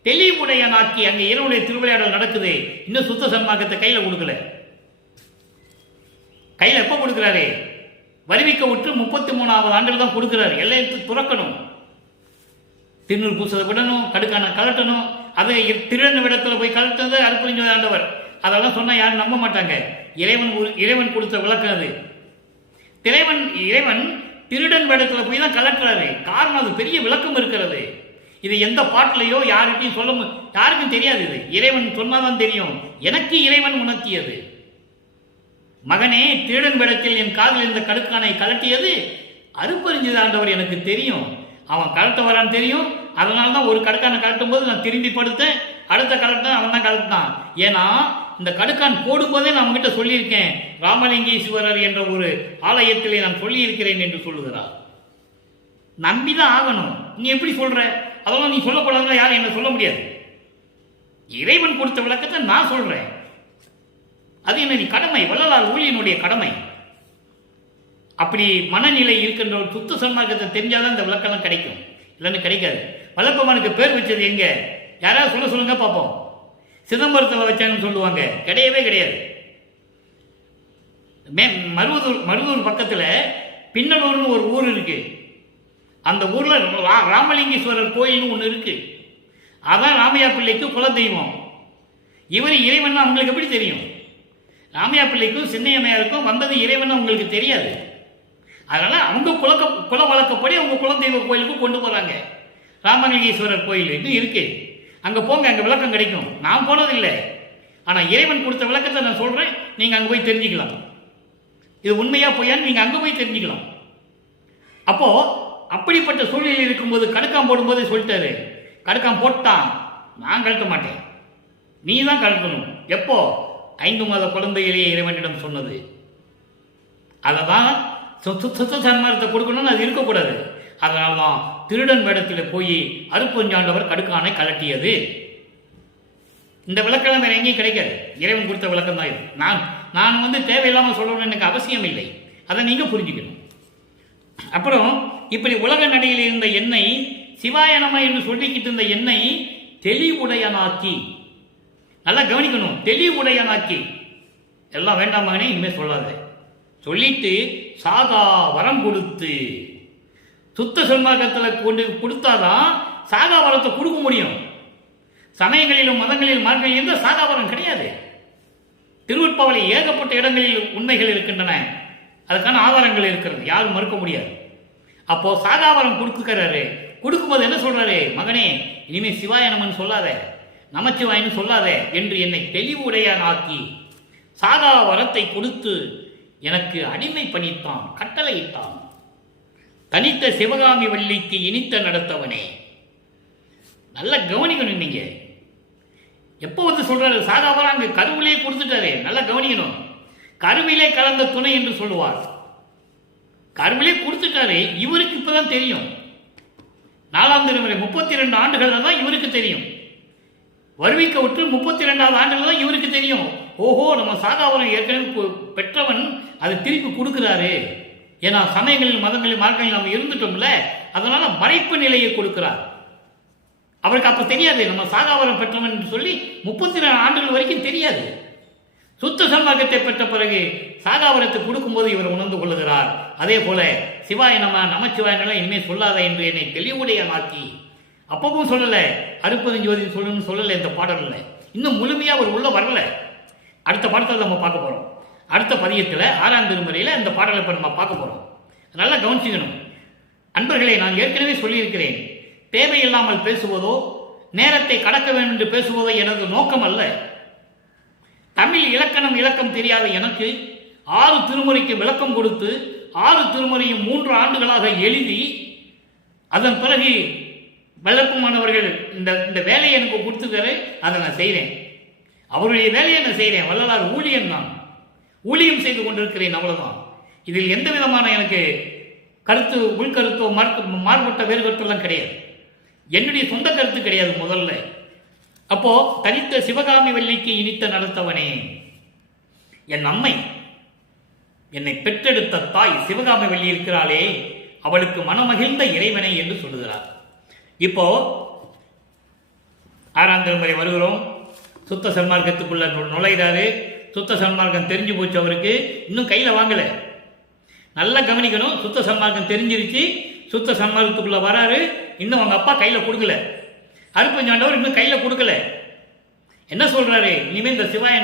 தெளிவுடையனாக்கி. அங்க இறைவனுடைய திருவிளையாடல் நடக்குது, இன்னும் சுத்த சன்மார்க்கத்தை கையில கொடுக்கல. கையில எப்ப கொடுக்கிறாரு? வருவிக்க விட்டு 33வது ஆண்டில் தான் கொடுக்கிறாரு. எல்லையத்து துறக்கணும், திருநூறு பூசதை விடணும், கடுக்கான கலட்டணும். அதை திருடன் விடத்துல போய் கலட்டது அற்புதம் ஆண்டவர். அதெல்லாம் சொன்னா யாரும் நம்ப மாட்டாங்க. இறைவன் கொடுத்த விளக்கம் அது. இறைவன் திருடன் வேடத்துல போய் தான் கலட்டுறாரு. காரணம், அது பெரிய விளக்கம் இருக்கிறது. இது எந்த பாட்டிலையோ யாருக்கும் யாருக்கும் தெரியாது. இது இறைவன் சொன்னாதான் தெரியும். எனக்கு இறைவன் உணர்த்தியது. மகனே, திருடன் வேடத்தில் என் காதில் இந்த கடுக்கானை கலட்டியது அருப்பறிஞ்சது ஆண்டவர் எனக்கு தெரியும். அவன் கலட்ட வரான்னு தெரியும். அதனால்தான் ஒரு கடுக்கானை கலட்டும் போது நான் திரும்பி படுத்தேன், அடுத்த கலட்டம் அவன் தான் கலட்டான். ஏன்னா இந்த கடுக்கான் போடும்போதே நான் உங்ககிட்ட சொல்லியிருக்கேன், ராமலிங்கேஸ்வரர் என்ற ஒரு ஆலயத்திலே நான் சொல்லியிருக்கிறேன் என்று சொல்லுகிறார். நம்பிதான் ஆகணும். நீ எப்படி சொல்ற? அதெல்லாம் நீ சொல்லக்கூடாதுன்னா யாரும் என்ன சொல்ல முடியாது. இறைவன் கொடுத்த விளக்கத்தை நான் சொல்றேன். அது என்ன நீ கடமை, வள்ளலார் ஊழியனுடைய கடமை. அப்படி மனநிலை இருக்கின்ற ஒரு சுத்த சன்மார்க்கத்தை தெரிஞ்சாதான் இந்த விளக்கம் கிடைக்கும், இல்லைன்னு கிடைக்காது. வல்லப்பமானுக்கு பேர் வச்சது எங்க? யாராவது சொல்லுங்க பார்ப்போம். சிதம்பரத்தில் வச்சாங்கன்னு சொல்லுவாங்க, கிடையவே கிடையாது. மருதூர் பக்கத்தில் பின்னலூர்னு ஒரு ஊர் இருக்கு. அந்த ஊர்ல ராமலிங்கேஸ்வரர் கோயில்னு ஒன்று இருக்கு. அதான் ராமையா பிள்ளைக்கு குலதெய்வம். இவர் இறைவன் அவங்களுக்கு எப்படி தெரியும்? ராமையா பிள்ளைக்கும் சின்னையம்மையாருக்கும் வந்தது இறைவன் அவங்களுக்கு தெரியாது. அதனால அவங்க குல வழக்கப்படி அவங்க குலதெய்வ கோயிலுக்கு கொண்டு போறாங்க. ராமலிங்கேஸ்வரர் கோயில் இன்னும் இருக்கு. அங்கே போங்க, அங்கே விளக்கம் கிடைக்கும். நான் போனதில்லை, ஆனால் இறைவன் கொடுத்த விளக்கத்தை நான் சொல்கிறேன். நீங்கள் அங்கே போய் தெரிஞ்சுக்கலாம், இது உண்மையா பொய்யான்னு நீங்கள் அங்கே போய் தெரிஞ்சுக்கலாம். அப்போது அப்படிப்பட்ட சூழ்நிலை இருக்கும்போது கடுக்காம் போடும்போது சொல்லிட்டாரு, கடுக்காம் போட்டான், நான் கழட்ட மாட்டேன், நீ தான் கழட்டணும். எப்போ? 5 மாத குழந்தையிலேயே இறைவனிடம் சொன்னது. அதை தான் சுத்த சன்மார்க்கத்தை கொடுக்கணும்னு அது இருக்கக்கூடாது. அதனால தான் திருடன் வேடத்தில் போய் அருப்பஞ்சாண்டவர் கடுக்கானை கலட்டியது. இந்த விளக்கம் வேற எங்கேயும் கிடைக்காது, இறைவன் கொடுத்த விளக்கம் தான் இது. நான் தேவையில்லாமல் சொல்லணும்னு எனக்கு அவசியம் இல்லை, அதை நீங்கள் புரிஞ்சுக்கணும். அப்புறம் இப்படி உலக நடையில் இருந்த என்னை, சிவாயனமா என்று சொல்லிக்கிட்டு இருந்த என்னை தெளிவுடையனாக்கி, நல்லா கவனிக்கணும், தெளிவுடையனாக்கி, எல்லாம் வேண்டாம் மகனே இனிமேல் சொல்லாத சொல்லிட்டு சாகா வரம் கொடுத்து, சுத்த சன்மார்க்கத்தில் கொண்டு கொடுத்தாதான் சாகா வரத்தை கொடுக்க முடியும். சமயங்களிலும் மதங்களிலும் மார்க்கங்களில் இருந்த சாகா வரம் கிடையாது. திருவற்பாவலை ஏகப்பட்ட இடங்களில் உண்மைகள் இருக்கின்றன, அதுக்கான ஆதாரங்கள் இருக்கிறது, யாரும் மறுக்க முடியாது. அப்போ சாகாவரம் கொடுக்குறாரு. கொடுக்கும்போது என்ன சொல்றாரு? மகனே இனிமேல் சிவாய நமன் சொல்லாத, நமச்சிவாயன்னு சொல்லாத என்று என்னை தெளிவுடையானாக்கி சாகா வரத்தை கொடுத்து எனக்கு அடிமை பணித்தான், கட்டளையிட்டான். தனித்த சிவகாமி வள்ளிக்கு இனித்த நடத்தவனே. நல்லா கவனிக்கணும். நீங்க எப்போ சொல்றாரு? சாகாவரம் அங்க கருவிலே கொடுத்துட்டாரு. நல்லா கவனிக்கணும். கருவிலே கலந்த துணை என்று சொல்லுவார். கருவிலே கொடுத்துட்டாரு. இவருக்கு இப்பதான் தெரியும். 4ஆம் திருமுறை 32 ஆண்டுகள் தான் இவருக்கு தெரியும். வருவிக்க விட்டு 32வது ஆண்டுகள் தான் இவருக்கு தெரியும். ஓஹோ, நம்ம சாகாவரம் ஏற்கனவே பெற்றவன் அது திருப்பி கொடுக்கிறாரு. ஏன்னா சமயங்களில் மதங்களில் மார்க்கங்களில் நம்ம இருந்துட்டோம்ல, அதனால மறைப்பு நிலையை கொடுக்கிறார். அவருக்கு அப்ப தெரியாது நம்ம சாகாவரம் பெற்றவன் என்று சொல்லி 32 ஆண்டுகள் வரைக்கும் தெரியாது. சுத்த சன்மார்க்கத்தை பெற்ற பிறகு சாகாவரத்தை கொடுக்கும்போது இவர் உணர்ந்து கொள்ளுகிறார். அதே போல சிவாய நமச்சிவாயனெல்லாம் இனிமேல் சொல்லாத என்று என்னை தெளிவுடையனாக்கி, அப்பவும் சொல்லல, அருப்பதஞ்சோதி சொல்லணும்னு சொல்லலை. இந்த பாடல்ல இன்னும் முழுமையா அவர் உள்ள வரல. அடுத்த பாடத்தை நம்ம பார்க்க போறோம். அடுத்த பதியத்தில் 6ஆம் திருமுறையில் இந்த பாடலை இப்போ நம்ம பார்க்க போறோம். நல்லா கவனிச்சுக்கணும் அன்பர்களே. நான் ஏற்கனவே சொல்லியிருக்கிறேன், தேவையில்லாமல் பேசுவதோ நேரத்தை கடக்க வேண்டும் என்று பேசுவதோ எனது நோக்கம் அல்ல. தமிழ் இலக்கம் தெரியாத எனக்கு 6 திருமுறைக்கு விளக்கம் கொடுத்து 6 திருமுறையும் 3 ஆண்டுகளாக எழுதி அதன் பிறகு வல்லப்பமானவர்கள் இந்த வேலையை எனக்கு கொடுத்துக்கிறாரு. அதை நான் செய்கிறேன், அவருடைய வேலையை நான் செய்கிறேன். வள்ளலார் ஊழியன், நான் ஊழியம் செய்து கொண்டிருக்கிறேன், அவ்வளவுதான். இதில் எந்த விதமான எனக்கு கருத்து உள்கருத்தோ மாறுபட்ட வேறுபட்டெல்லாம் கிடையாது. என்னுடைய சொந்த கருத்து கிடையாது முதல்ல. அப்போ தனித்த சிவகாமி வள்ளிக்கு இனித்த நடத்தவனே, என் அம்மை, என்னை பெற்றெடுத்த தாய் சிவகாமி வள்ளி இருக்கிறாளே, அவளுக்கு மனமகிழ்ந்த இறைவனை என்று சொல்லுகிறார். இப்போ 6ஆம் திருமுறை வருகிறோம். சுத்த சன்மார்க்கத்துக்குள்ள நுழைகிறாரு. சுத்த சன்மார்க்கம் தெரிஞ்சு போச்சு அவருக்கு, இன்னும் கையில வாங்கல. நல்லா கவனிக்கணும். சுத்த சன்மார்க்கம் தெரிஞ்சிருச்சு, சுத்த சன்மார்க்கத்துக்குள்ள வராரு. இன்னும் அவங்க அப்பா கையில கொடுக்கல, அருப்பஞ்சாண்டவர் இன்னும் கையில கொடுக்கல. என்ன சொல்றாரு? இனிமேல் இந்த சிவாய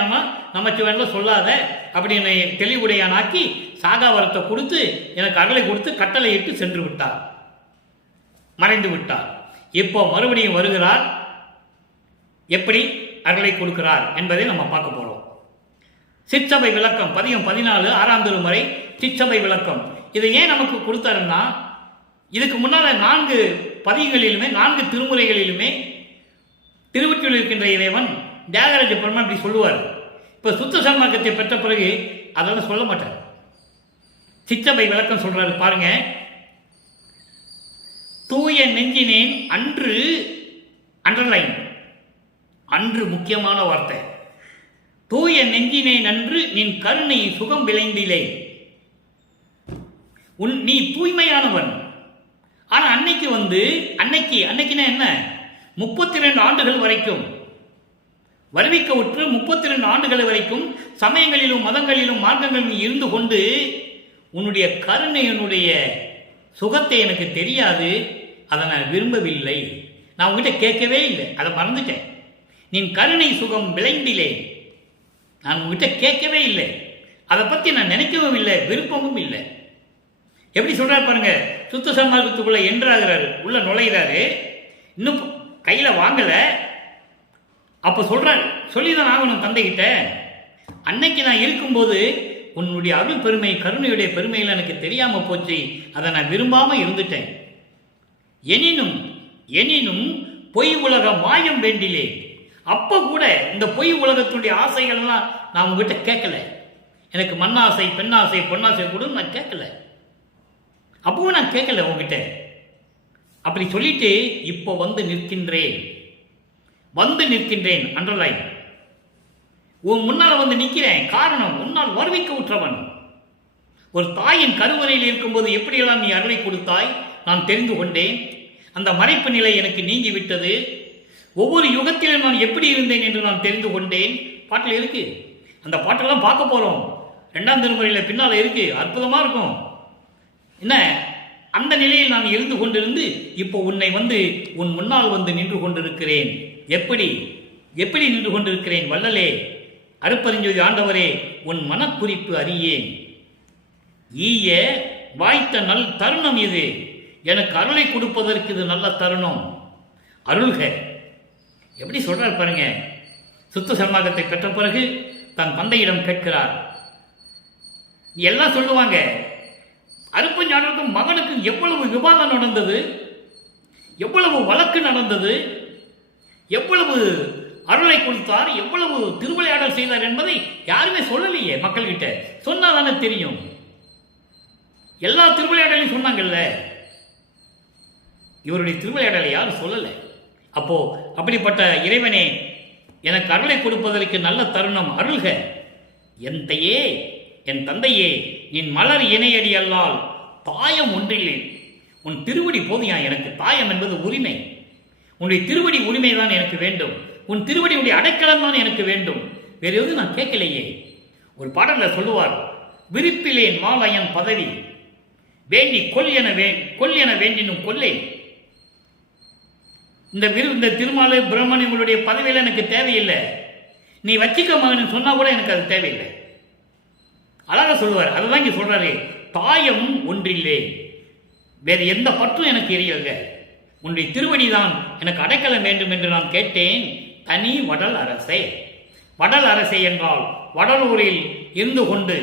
நமச்சிவாயன்லாம் சொல்லாத அப்படின்னு தெளிவுடையானாக்கி சாகாவரத்தை கொடுத்து எனக்கு அகலை கொடுத்து கட்டளை இட்டு சென்று விட்டார், மறைந்து விட்டார். இப்போ மறுபடியும் வருகிறார். எப்படி அகலை கொடுக்கிறார் என்பதை நம்ம பார்க்க போறோம். சிற்சபை விளக்கம் பதிகம் 14 6ஆம் திருமுறை சிற்சபை விளக்கம். இதை ஏன் நமக்கு கொடுத்தாருன்னா, இதுக்கு முன்னால 4 பதிகங்களிலுமே 4 திருமுறைகளிலுமே திருவற்றில் இருக்கின்ற இறைவன் தியாகராஜ பெருமான் அப்படி சொல்லுவார். இப்ப சுத்த சன்மார்க்கத்தை பெற்ற பிறகு அதெல்லாம் சொல்ல மாட்டார். சிற்றபை விளக்கம் சொல்றாரு பாருங்க. தூய நெஞ்சினேன் அன்று, அண்டர்லைன், அன்று முக்கியமான வார்த்தை. தூய நெஞ்சினேன் அன்று நின் கருணை சுகம் விளைந்திலே. நீ தூய்மையானவன். ஆனா அன்னைக்குன்னா என்ன, 32 ஆண்டுகள் வரைக்கும் வருவிக்க உற்று 32 ஆண்டுகள் வரைக்கும் சமயங்களிலும் மதங்களிலும் மார்க்கங்களிலும் இருந்து கொண்டு உன்னுடைய கருணையினுடைய சுகத்தை எனக்கு தெரியாது, அதை நான் விரும்பவில்லை, நான் உங்ககிட்ட கேட்கவே இல்லை, அதை மறந்துட்டேன். நீ கருணை சுகம் விளைந்திலே, நான் உங்ககிட்ட கேட்கவே இல்லை, அதை பற்றி நான் நினைக்கவும் இல்லை, விருப்பமும் இல்லை. எப்படி சொல்றாரு பாருங்க. சுத்த சன்மார்க்கத்துக்குள்ள என்றாகிறாரு, உள்ள நுழைகிறாரு. இன்னும் கையில் வாங்கலை. அப்போ சொல்கிறேன், சொல்லி தான் ஆகணும் தந்தைகிட்ட. அன்னைக்கு நான் இருக்கும்போது உன்னுடைய அருள் பெருமை, கருணையுடைய பெருமையில் எனக்கு தெரியாமல் போச்சு. அதை நான் விரும்பாமல் இருந்துட்டேன். எனினும் எனினும் பொய் உலக மாயம் வேண்டிலே. அப்போ கூட இந்த பொய் உலகத்துடைய ஆசைகள்லாம் நான் உங்ககிட்ட கேட்கல. எனக்கு மண்ணாசை, பெண்ணாசை, பொன்னாசை கூட நான் கேட்கல. அப்பவும் நான் கேட்கல உங்ககிட்ட. அப்படி சொல்லிட்டு இப்போ வந்து நிற்கின்றேன். அண்டர்லைன். உன் முன்னால வந்து நிற்கிறேன். காரணம், உன்னால் வருவிக்க உற்றவன். ஒரு தாயின் கருவறையில் இருக்கும்போது எப்படியெல்லாம் நீ அருளை கொடுத்தாய் நான் தெரிந்து கொண்டேன். அந்த மறைப்பு நிலை எனக்கு நீங்கி விட்டது. ஒவ்வொரு யுகத்திலும் நான் எப்படி இருந்தேன் என்று நான் தெரிந்து கொண்டேன். பாட்டில் இருக்கு. அந்த பாட்டெல்லாம் பார்க்க போறோம். 2ஆம் திருமுறையில் பின்னால் இருக்கு. அற்புதமா இருக்கும். என்ன, அந்த நிலையில் நான் இருந்து கொண்டிருந்து இப்போ உன்னை வந்து உன் முன்னால் வந்து நின்று கொண்டிருக்கிறேன். எப்படி நின்று கொண்டிருக்கிறேன்? வள்ளலே, அருட்பெருஞ்சோதி ஆண்டவரே, உன் மனக்குறிப்பு அறியேன். ஈய வாய்த்த நல் தருணம் இது. எனக்கு அருளை கொடுப்பதற்கு இது நல்ல தருணம். அருள்க. எப்படி சொல்றார் பாருங்க. சுத்த சன்மார்க்கத்தை பெற்ற பிறகு தன் தந்தையிடம் கேட்கிறார். எல்லாம் சொல்லுவாங்க. அருட்பெருஞ்சோதிக்கும் மகனுக்கும் எவ்வளவு விவாதம் நடந்தது, எவ்வளவு வழக்கு நடந்தது, எவ்வளவு அருளை கொடுத்தார், எவ்வளவு திருவிளையாடல் செய்தார் என்பதை யாருமே சொல்லலையே மக்கள்கிட்ட. சொன்னாதானே தெரியும். எல்லா திருவிளையாடலையும் சொன்னாங்கல்ல, இவருடைய திருவிளையாடலை யாரும் சொல்லலை. அப்போ அப்படிப்பட்ட இறைவனே, எனக்கு அருளை கொடுப்பதற்கு நல்ல தருணம் அருள்க. என் தந்தையே, நின் மலர் இணையடி அல்லால் தாயம் ஒன்றில்லை. உன் திருவடி போதியா எனக்கு. தாயம் என்பது உரிமை. உன்னுடைய திருவடி உரிமை தான் எனக்கு வேண்டும். உன் திருவடியுடைய அடைக்கலம் தான் எனக்கு வேண்டும். வேறு எதுவும் நான் கேட்கலையே. ஒரு பாடலில் சொல்லுவார், விருப்பிலேன் மாலயன் பதவி வேண்டி கொல் என வேண்டினும் கொல்லேன். இந்த திருமாலை பிரம்மன் இவங்களுடைய பதவியில் எனக்கு தேவையில்லை. நீ வச்சிக்க மகன் சொன்னா கூட எனக்கு அது தேவையில்லை. அழகா சொல்லுவார். அதுதான் இங்கே சொல்றாரு. தாயம் ஒன்றில்லை, வேறு எந்த பற்றும் எனக்கு எரியல்க. உன்னுடைய திருவடிதான் எனக்கு அடைக்கலம் வேண்டும் என்று நான் கேட்டேன். தனி வடல் அரசே என்றால் வடலூரில் இருந்து கொண்டு,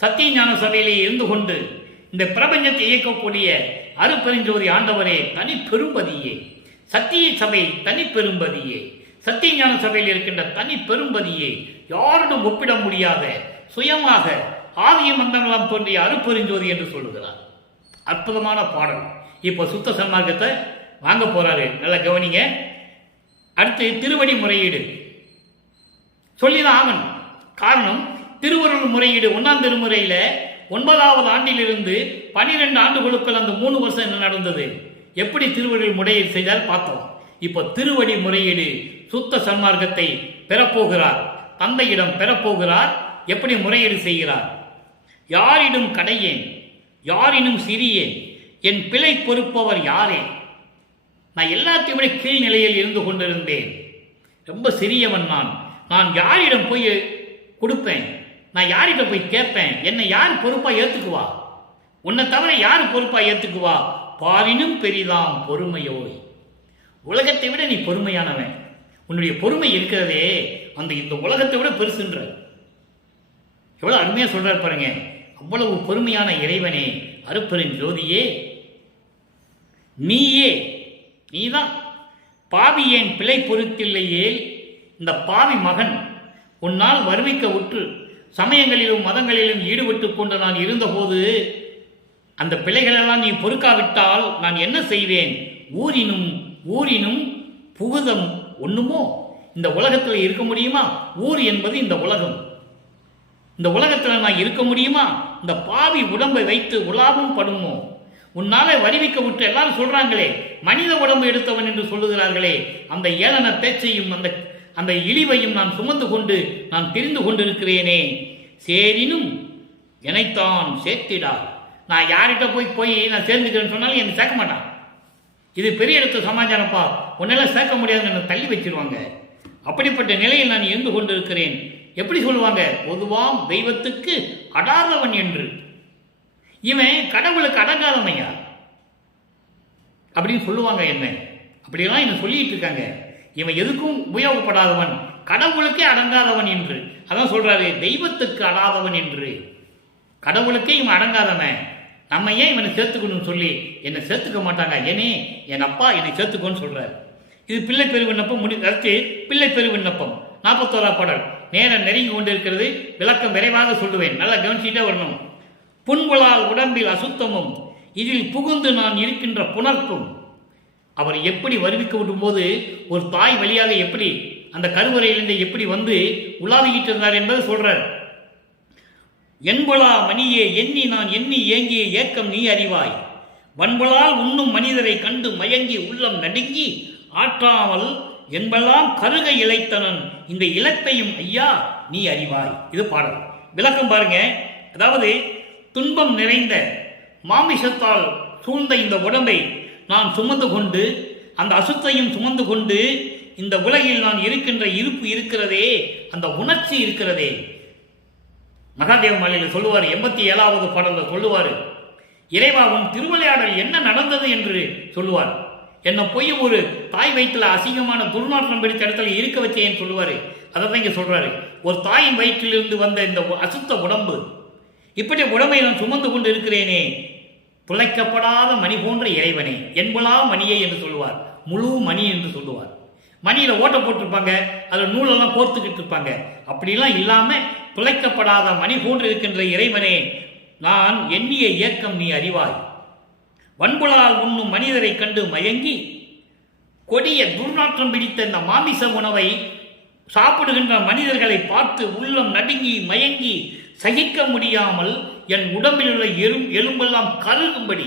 சத்திய ஞான சபையிலே இருந்து கொண்டு இந்த பிரபஞ்சத்தை இயக்கக்கூடிய அருட்பெருஞ்சோதி ஆண்டவரே, தனி பெரும்பதியே. சத்திய சபை தனி பெரும்பதியே. சத்திய ஞான சபையில் இருக்கின்ற தனி பெரும்பதியே. யாருடன் ஒப்பிட முடியாத சுயமாக ஆதிய மந்தங்களாம் தோன்றிய அருட்பெருஞ்சோதி என்று சொல்லுகிறார். அற்புதமான பாடல். இப்போ சுத்த சன்மார்க்கத்தை வாங்க போறாரு. நல்லா கவனிங்க. அடுத்து திருவடி முறையீடு சொல்லிதான் ஆகணும். காரணம், திருவருள் முறையீடு 1ஆம் திருமுறையில 9வது ஆண்டிலிருந்து 12 ஆண்டுகளுக்குள் அந்த 3 வருஷம் என்ன நடந்தது, எப்படி திருவருள் முறையீடு செய்தால் பார்த்தோம். இப்போ திருவடி முறையீடு சுத்த சன்மார்க்கத்தை பெறப்போகிறார். தந்தையிடம் பெறப்போகிறார். எப்படி முறையீடு செய்கிறார்? யாரிடும் கடையேன், யாரினும் சிறியேன், என் பிழை பொறுப்பவர் யாரே. நான் எல்லாத்தையும் விட கீழ்நிலையில் இருந்து கொண்டிருந்தேன். ரொம்ப சிறியவன் நான் யாரிடம் போய் கொடுப்பேன்? நான் யாரிடம் போய் கேட்பேன்? என்னை யார் பொறுப்பா ஏத்துக்குவா? உன்னை தவிர யார் பொறுப்பா ஏத்துக்குவா? பாரினும் பெரிதாம் பொறுமையோய். உலகத்தை விட நீ பொறுமையானவன். உன்னுடைய பொறுமை இருக்கிறதே இந்த உலகத்தை விட பெருசுன்ற. எவ்வளவு அருமையா சொல்றாரு பாருங்க. அவ்வளவு பொறுமையான இறைவனே, அருட்பெருஞ்சோதியே, நீதான் பாவி ஏன் பிழை பொறுத்தில்லையே. இந்த பாவி மகன் உன்னால் வருவிக்க உற்று சமயங்களிலும் மதங்களிலும் ஈடுபட்டு கொண்டு நான் இருந்தபோது அந்த பிழைகளெல்லாம் நீ பொறுக்காவிட்டால் நான் என்ன செய்வேன்? ஊரினும் புகுதம் ஒண்ணுமோ? இந்த உலகத்தில் இருக்க முடியுமா? ஊர் என்பது இந்த உலகம். இந்த உலகத்தில் நான் இருக்க முடியுமா? இந்த பாவி உடம்பை வைத்து உலாவும் படுமோ? உன்னால வருவிக்க விட்டு எல்லாரும் சொல்றாங்களே, மனித உடம்பு எடுத்தவன் என்று சொல்லுகிறார்களே, அந்த ஏளன பேச்சையும் அந்த இழிவையும் நான் சுமந்து கொண்டு நான் தெரிந்து கொண்டிருக்கிறேனே. சேரினும் என்னைத்தான் சேர்த்திடா. நான் யார்கிட்ட போய் நான் சேர்ந்துக்கிறேன்னு சொன்னாலும் என்னை சேர்க்க மாட்டான். இது பெரிய இடத்து சமாச்சாரப்பா, உன்னெல்லாம் சேர்க்க முடியாதுன்னு என்னை தள்ளி வச்சிருவாங்க. அப்படிப்பட்ட நிலையில் நான் இருந்து கொண்டிருக்கிறேன். எப்படி சொல்லுவாங்க? பொதுவாம் தெய்வத்துக்கு அடாதவன் என்று. இவன் கடவுளுக்கு அடங்காதவையா அப்படின்னு சொல்லுவாங்க. என்ன அப்படிலாம் இவன் சொல்லிட்டு இருக்காங்க. இவன் எதுக்கும் உபயோகப்படாதவன், கடவுளுக்கே அடங்காதவன் என்று. அதான் சொல்றாரு, தெய்வத்துக்கு அடாதவன் என்று. கடவுளுக்கே இவன் அடங்காதவன், நம்ம ஏன் இவனை சேர்த்துக்கணும்னு சொல்லி என்னை சேர்த்துக்க மாட்டாங்க, ஏனே என் அப்பா என்னை சேர்த்துக்கோன்னு சொல்றாரு. இது பிள்ளை பெரு விண்ணப்பம் அடுத்து பிள்ளை பெரு விண்ணப்பம் 41ஆம் பாடல் நேரம் நெருங்கி கொண்டிருக்கிறது. விளக்கம் விரைவாக சொல்லுவேன், நல்லா கவனிச்சுட்டே வரணும். புண்புலால் உடம்பில் அசுத்தமும் இதில் புகுந்து நான் இருக்கின்ற புணர்ப்பும். அவர் எப்படி வருவிக்க விடும் போது ஒரு தாய் வழியாக எப்படி அந்த கருவறையிலிருந்து எப்படி வந்து உலாவிக்கிட்டு இருந்தார் என்பதை சொல்றார். என்பலா மணியே எண்ணி நான் எண்ணி ஏங்கிய ஏக்கம் நீ அறிவாய். வன்பலால் உண்ணும் மனிதரை கண்டு மயங்கி உள்ளம் நடுங்கி ஆற்றாமல் என்பெல்லாம் கருக இழைத்தனன் இந்த இழப்பையும் ஐயா நீ அறிவாய். இது பாடல். விளக்கம் பாருங்க. அதாவது துன்பம் நிறைந்த மாமிசத்தால் சூழ்ந்த இந்த உடம்பை நான் சுமந்து கொண்டு, அந்த அசுத்தையும் சுமந்து கொண்டு இந்த உலகில் நான் இருக்கின்ற இருப்பு இருக்கிறதே, அந்த உணர்ச்சி இருக்கிறதே. மகாதேவ மாலையில் சொல்லுவார், 87வது பாடலில் சொல்லுவார், இறைவா உன் திருவிளையாடல் என்ன நடந்தது என்று சொல்லுவார். என்ன போய் ஒரு தாய் வயிற்றில் அசிங்கமான துர்நாற்றம் பிடித்த இடத்துல இருக்க வச்சேன்னு சொல்லுவார். அதை தான் இங்கே சொல்றாரு, ஒரு தாயின் வயிற்றிலிருந்து வந்த இந்த அசுத்த உடம்பு, இப்படி உடம்பை நான் சுமந்து கொண்டு இருக்கிறேனே, துளைக்கப்படாத மணி போன்ற இறைவனே, என்பலா மணியை என்று சொல்லுவார், முழு மணி என்று சொல்லுவார். மணியில ஓட்ட போட்டிருப்பாங்க, அதில் நூலெல்லாம் கோர்த்துக்கிட்டு இருப்பாங்க. அப்படிலாம் இல்லாம துளைக்கப்படாத மணி போன்று இருக்கின்ற இறைவனே, நான் எண்ணிய இயக்கம் நீ அறிவாய். வன்புலால் உண்ணும் மனிதரை கண்டு மயங்கி கொடிய துர்நாற்றம் பிடித்த இந்த மாமிச உணவை சாப்பிடுகின்ற மனிதர்களை பார்த்து உள்ளம் நடுங்கி மயங்கி சகிக்க முடியாமல் என் உடம்பில் உள்ள எலும்பெல்லாம் கருகும்படி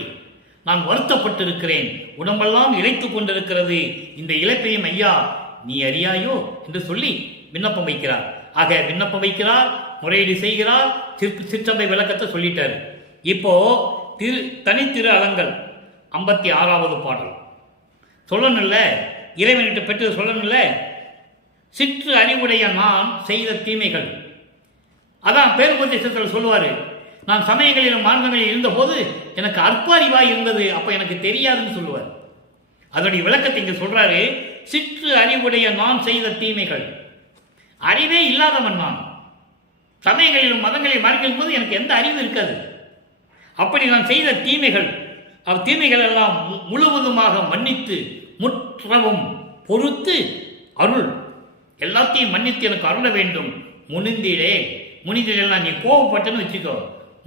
நான் வருத்தப்பட்டிருக்கிறேன். உடம்பெல்லாம் இழைத்து கொண்டிருக்கிறது. இந்த இழப்பையும் ஐயா நீ அறியாயோ என்று சொல்லி விண்ணப்பம் வைக்கிறார். ஆக விண்ணப்பம் வைக்கிறார், முறையீடு செய்கிறார், சிற்றம்பை விளக்கத்தை சொல்லிட்டார். இப்போ தனித்திரு அலங்கல் 56வது பாடல் சொல்லணும்ல, இறைவனிட்டு பெற்று சொல்லணும்ல. சிற்று அறிவுடைய நான் செய்த தீமைகள், அதான் பேருபதேசத்தில் சொல்லுவாரு, நான் சமயங்களிலும் மார்க்கங்களில் இருந்தபோது எனக்கு அற்ப அறிவாய் இருந்தது, அப்ப எனக்கு தெரியாதுன்னு சொல்லுவார். அதனுடைய விளக்கத்தை இங்க சொல்றாரு, சிற்று அறிவுடைய நான் செய்த தீமைகள். அறிவே இல்லாதவன் நான், சமயங்களிலும் மதங்களில் மார்க்கும் போது எனக்கு எந்த அறிவு இருக்காது. அப்படி நான் செய்த தீமைகள், தீமைகள் எல்லாம் முழுவதுமாக மன்னித்து முற்றவும் பொறுத்து அருள், எல்லாத்தையும் மன்னித்து எனக்கு அருள வேண்டும். முனிந்திடே, முனிந்திடலாம் நீ கோபப்பட்டன்னு வச்சுக்கோ.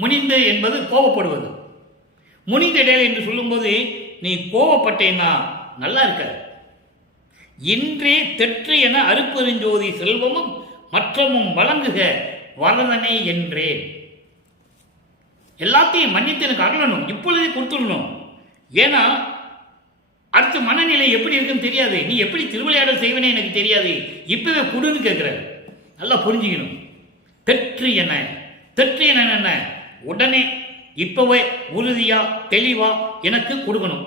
முனிந்து என்பது கோபப்படுவது. முனிந்திடல் என்று சொல்லும்போது நீ கோபப்பட்டேன்னா நல்லா இருக்க. இன்றே தெற்று என அருப்பெருஞ்சோதி செல்வமும் மற்றமும் வழங்குக வரதனே என்றேன். எல்லாத்தையும் மன்னித்து எனக்கு அருளணும், இப்பொழுதே கொடுத்துடணும். ஏன்னா அடுத்த மனநிலை எப்படி இருக்குன்னு தெரியாது. நீ எப்படி திருவிளையாடல் செய்வனே எனக்கு தெரியாது, இப்பவே கொடுன்னு கேட்கிற. நல்லா புரிஞ்சுக்கணும். தெற்று என, தெற்று என என்ன, உடனே இப்பவே உறுதியா தெளிவா எனக்கு கொடுக்கணும்.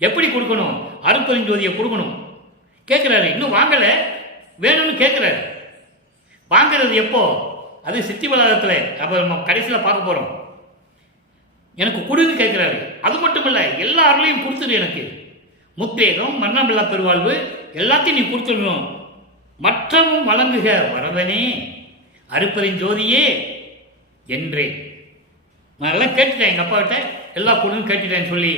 எப்படி கொடுக்கணும்? அருப்பெருஞ்சோதியை கொடுக்கணும். கேட்கிறாரு, இன்னும் வாங்கல, வேணும்னு கேட்கிறாரு. வாங்கிறது எப்போ? அது சித்தி வளாகத்தில், அப்ப நம்ம கடைசியில் பார்க்க போறோம். எனக்கு கொடுன்னு கேட்கிறாரு. அது மட்டும் இல்ல, எல்லா அருளையும் கொடுத்துரு, எனக்கு முத்தேகம் மரணமில்லா பெருவாழ்வு எல்லாத்தையும் நீ கொடுத்துடணும். மற்றவும் வழங்குக வரதனே அருப்பெருஞ்சோதியே என்றே. நான் எல்லாம் கேட்டுட்டேன், எங்க அப்பா கிட்ட எல்லா கொடுன்னு கேட்டுட்டேன்னு சொல்லி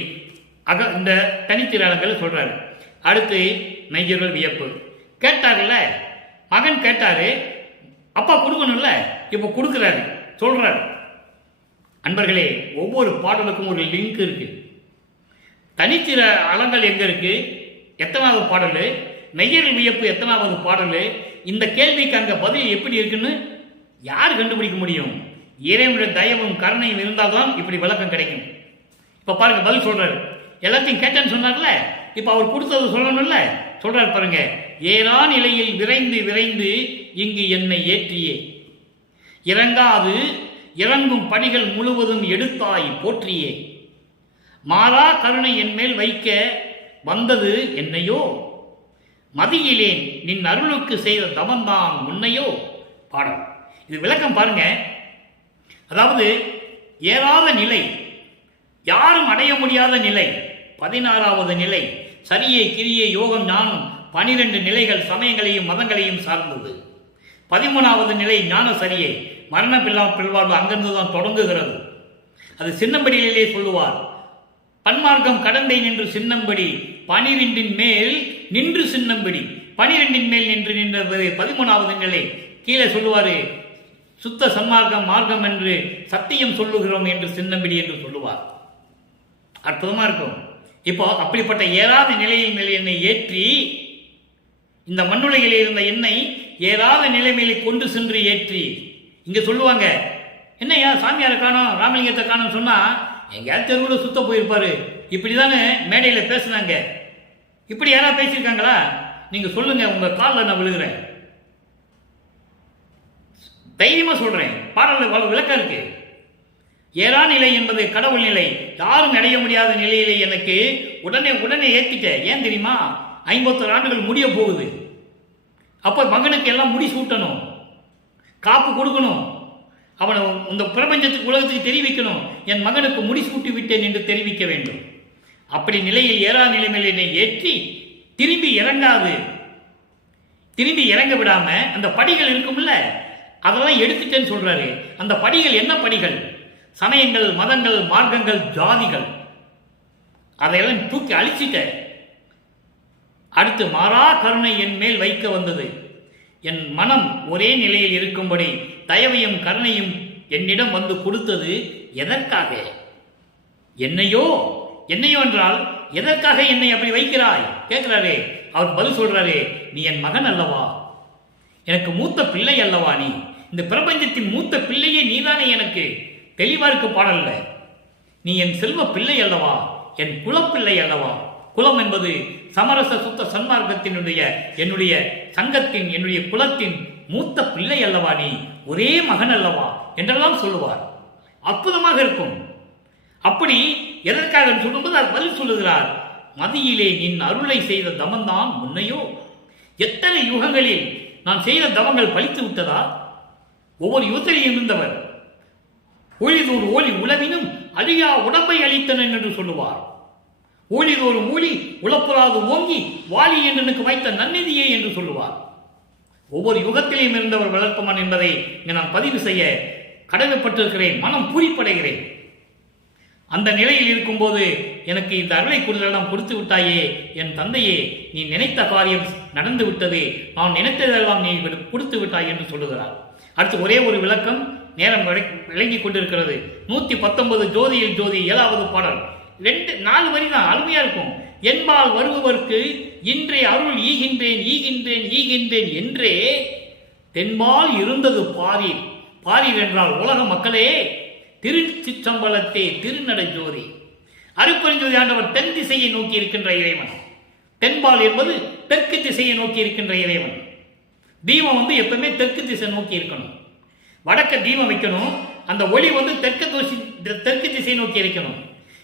இந்த தனித்திராளங்கள் சொல்றாரு. அடுத்து நைஜர்கள் வியப்பு. கேட்டார்ல, மகன் கேட்டாரு, அப்பா கொடுக்கணும்ல, இப்ப கொடுக்கிறாரு, சொல்றாரு. அன்பர்களே, ஒவ்வொரு பாடலுக்கும் ஒரு லிங்க் இருக்கு. தனித்திர அலங்கள் எங்க இருக்கு, எத்தனாவது பாடல், நெய்யர்கள் வியப்பு எத்தனாவது பாடல், இந்த கேள்விக்கு அங்க பதில் எப்படி இருக்குன்னு யார் கண்டுபிடிக்க முடியும்? இறைவனுடைய தயவும் கருணையும் இருந்தால்தான் இப்படி விளக்கம் கிடைக்கும். இப்ப பாருங்க, பதில் சொல்றாரு. எல்லாத்தையும் கேட்டேன்னு சொன்னார்ல, இப்ப அவர் கொடுத்தது சொல்லணும்ல, சொல்றாரு பாருங்க. ஏறா நிலையில் விரைந்து விரைந்து இங்கு என்னை ஏற்றியே, இறங்காது இறங்கும் பணிகள் முழுவதும் எடுத்தாய் போற்றியே, மாறா கருணை என் மேல் வைக்க வந்தது என்னையோ, மதியிலேன் நின் அருளுக்கு செய்த தவந்தான் உன்னையோ. பாடல். இது விளக்கம் பாருங்க. அதாவது ஏறாத நிலை, யாரும் அடைய முடியாத நிலை, 16வது நிலை, சரியை கிரியை யோகம் ஞானம் 12 நிலைகள் சமயங்களையும் மதங்களையும் சார்ந்தது. 13வது நிலை ஞான சரியை மரணமில்லா பில்வாழ்வு அங்கிருந்து தான் தொடங்குகிறது. அது சின்னம்படியிலே சொல்லுவார். பன்மார்க்கம் கடந்தை நின்று சின்னம்படி 12 மேல் நின்று சின்னம்படி 12 மேல் நின்று நின்றது 13வது நிலை. கீழே சொல்லுவாரு சுத்த சன்மார்க்கம் மார்க்கம் என்று சத்தியம் சொல்லுகிறோம் என்று சின்னம்படி என்று சொல்லுவார். அற்புதமா இருக்கும். இப்போ அப்படிப்பட்ட ஏறாத நிலையின் மேல் என்னை ஏற்றி இந்த மண்ணுலகிலே இருந்த என்னை ஏறாத நிலைமையிலே கொண்டு சென்று ஏற்றி இங்க சொல்லுவாங்க, என்னையா சாமியாரை காணோம் ராமலிங்கத்தை காணோம் சொன்னா எங்கேயாவது தெருவில் சுத்த போயிருப்பாரு. இப்படிதானே மேடையில பேசுனாங்க. இப்படி யாராவது பேசியிருக்காங்களா? நீங்க சொல்லுங்க, உங்க காலில் நான் விழுகிறேன். தைரியமா சொல்றேன். பாடல் விளக்கம் இருக்கு. ஏறா நிலை என்பது கடவுள் நிலை. யாரும் அடைய முடியாத நிலையிலே எனக்கு உடனே ஏற்றிட்டேன். ஏன் தெரியுமா? 51 ஆண்டுகள் முடிய போகுது. அப்ப மகனுக்கு எல்லாம் முடி சூட்டணும், காப்பு கொடுக்கணும், அவனை இந்த பிரபஞ்சத்துக்கு உலகத்துக்கு தெரிவிக்கணும். என் மகனுக்கு முடி சூட்டி விட்டேன் என்று தெரிவிக்க வேண்டும். அப்படி நிலையில் ஏறா நிலைமையில் என்னை ஏற்றி திரும்பி இறங்க விடாம அந்த படிகள் இருக்கும்ல, அதெல்லாம் எடுத்துட்டேன்னு சொல்றாரு. அந்த படிகள் என்ன படிகள்? சமயங்கள், மதங்கள், மார்க்கங்கள், ஜாதிகள், அதையெல்லாம் தூக்கி அழிச்சிட்ட. அடுத்து மாறா கருணை என் மேல் வைக்க வந்தது. என் மனம் ஒரே நிலையில் இருக்கும்படி தயவையும் கருணையும் என்னிடம் வந்து கொடுத்தது. எதற்காக? என்னையோ என்றால் எதற்காக என்னை அப்படி வைக்கிறாய் கேட்கிறாரே. அவர் பதில் சொல்றாரே, நீ என் மகன் அல்லவா, எனக்கு மூத்த பிள்ளை அல்லவா, நீ இந்த பிரபஞ்சத்தின் மூத்த பிள்ளையே நீதானே. எனக்கு தெளிவா இருக்கு பாடல்ல. நீ என் செல்வ பிள்ளை அல்லவா, என் குலப்பிள்ளை அல்லவா. குலம் என்பது சமரச சுத்த சன்மார்க்கத்தினுடைய என்னுடைய சங்கத்தின் என்னுடைய குலத்தின் மூத்த பிள்ளை அல்லவா, நீ ஒரே மகன் அல்லவா என்றெல்லாம் சொல்லுவார். அற்புதமாக இருக்கும். அப்படி எதற்காக சொல்லும்போது அது பதில் சொல்லுகிறார். மதியிலே நின் அருளை செய்த தமந்தான் முன்னையோ. எத்தனை யுகங்களில் நான் செய்த தவங்கள் பலித்து விட்டதா? ஒவ்வொரு யுகத்திலையும் இருந்தவர். ஒளிதோர் ஓலி உளவினும் அழியா உடம்பை அளித்தன என்று சொல்லுவார். ஊழிதோர் ஊழி உளப்புறாது ஓங்கி வாலி என்று வைத்த நன்னிதியே என்று சொல்லுவார். ஒவ்வொரு யுகத்திலையும் இருந்தவர் வளர்ப்பமான் என்பதை நான் பதிவு செய்ய கடமைப்பட்டிருக்கிறேன். மனம் பூரிப்படைகிறேன். அந்த நிலையில் இருக்கும்போது எனக்கு இந்த அருளை கூடுதலாம் கொடுத்து விட்டாயே என் தந்தையே, நீ நினைத்த காரியம் நடந்து விட்டது, நான் நினைத்ததெல்லாம் நீ கொடுத்து விட்டாய் என்று சொல்லுகிறார். அடுத்து ஒரே ஒரு விளக்கம், நேரம் விளங்கி கொண்டிருக்கிறது. 119 ஜோதியில் ஜோதி 7வது பாடல் 4 வரி தான், அருமையா இருக்கும். என்பால் வருபவர்க்கு இன்றே அருள் ஈகின்றேன் என்றே தென்பால் இருந்தது பாரீர். பாரீர் என்றால் உலக மக்களே, திருச்சிற்றம்பலத்தே திருநடை ஜோதி. அருட்பெருஞ்சோதி ஆண்டவர் தென் திசையை நோக்கி இருக்கின்ற இறைவன். தென்பால் என்பது தெற்கு திசையை நோக்கி இருக்கின்ற இறைவன். தீபம் எப்பவுமே தெற்கு திசை நோக்கி இருக்கணும். வடக்க தீபம் வைக்கணும். அந்த ஒளி தெற்கு திசை நோக்கி இருக்கணும்.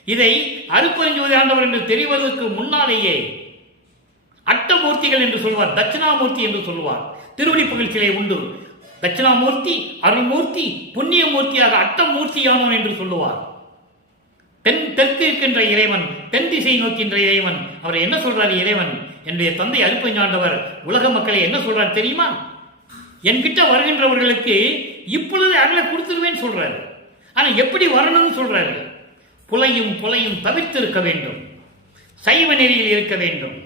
இதை அருட்பெருஞ்சோதி ஆண்டவர் என்று தெரிவதற்கு முன்னாலேயே அட்டமூர்த்திகள் என்று சொல்வார், தட்சிணாமூர்த்தி என்று சொல்வார். திருவடி புகழ்ச்சியிலே உண்டு. தட்சிணாமூர்த்தி, அருள்மூர்த்தி, புண்ணியமூர்த்தியாக அட்டமூர்த்தியானவன் என்று சொல்லுவார். தெற்கு இருக்கின்ற இறைவன், தென் திசை நோக்கின்ற இறைவன். அவர் என்ன சொல்றார்? இறைவன் என்னுடைய தந்தை அருட்பெருஞ்சாண்டவர் உலக மக்களை என்ன சொல்றார் தெரியுமா? என்கிட்ட வருகின்றவர்களுக்கு இப்பொழுது அருளை கொடுத்துருவேன்னு சொல்றாரு. ஆனா எப்படி வரணும்னு சொல்றாரு? புலையும் தவிர்த்திருக்க வேண்டும், சைவ நெறியில் இருக்க வேண்டும்,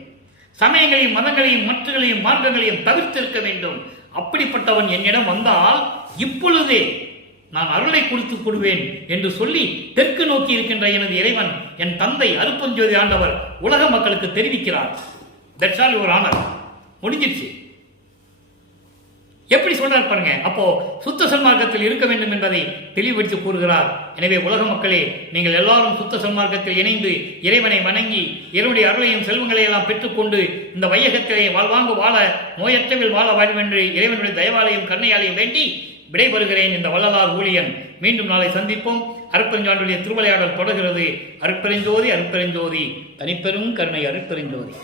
சமயங்களையும் மதங்களையும் மற்றங்களையும் மார்க்கங்களையும் தவிர்த்திருக்க வேண்டும். அப்படிப்பட்டவன் என்னிடம் வந்தால் இப்பொழுதே நான் அருளை கொடுத்து கொடுவேன் என்று சொல்லி தெற்கு நோக்கி இருக்கின்ற எனது இறைவன் என் தந்தை அருட்பெருஞ்சோதி ஆண்டவர் உலக மக்களுக்கு தெரிவிக்கிறார். That's all your honour. முடிஞ்சிருச்சு. எப்படி சொல்றார் பாருங்க. அப்போ சுத்த சன்மார்க்கத்தில் இருக்க வேண்டும் என்பதை தெளிவுபடுத்தி கூறுகிறார். எனவே உலக மக்களே, நீங்கள் எல்லாரும் சுத்த சன்மார்க்கத்தில் இணைந்து இறைவனை வணங்கி இறைவனுடைய அருளையும் செல்வங்களை எல்லாம் பெற்றுக்கொண்டு இந்த வையகத்திலே வாழ்வாங்கு வாழ நோயற்றவில் வாழ வேண்டும் என்று இறைவனுடைய தயவாலையும் கருணையாலையும் வேண்டி விடைபெறுகிறேன். இந்த வள்ளலார் ஊழியன். மீண்டும் நாளை சந்திப்போம். அருட்பெருஞ்சாண்டுடைய திருவிளையாடல் தொடர்கிறது. அருட்பெருஞ்சோதி தனிப்பெரும் கருணை அருட்பெருஞ்சோதி.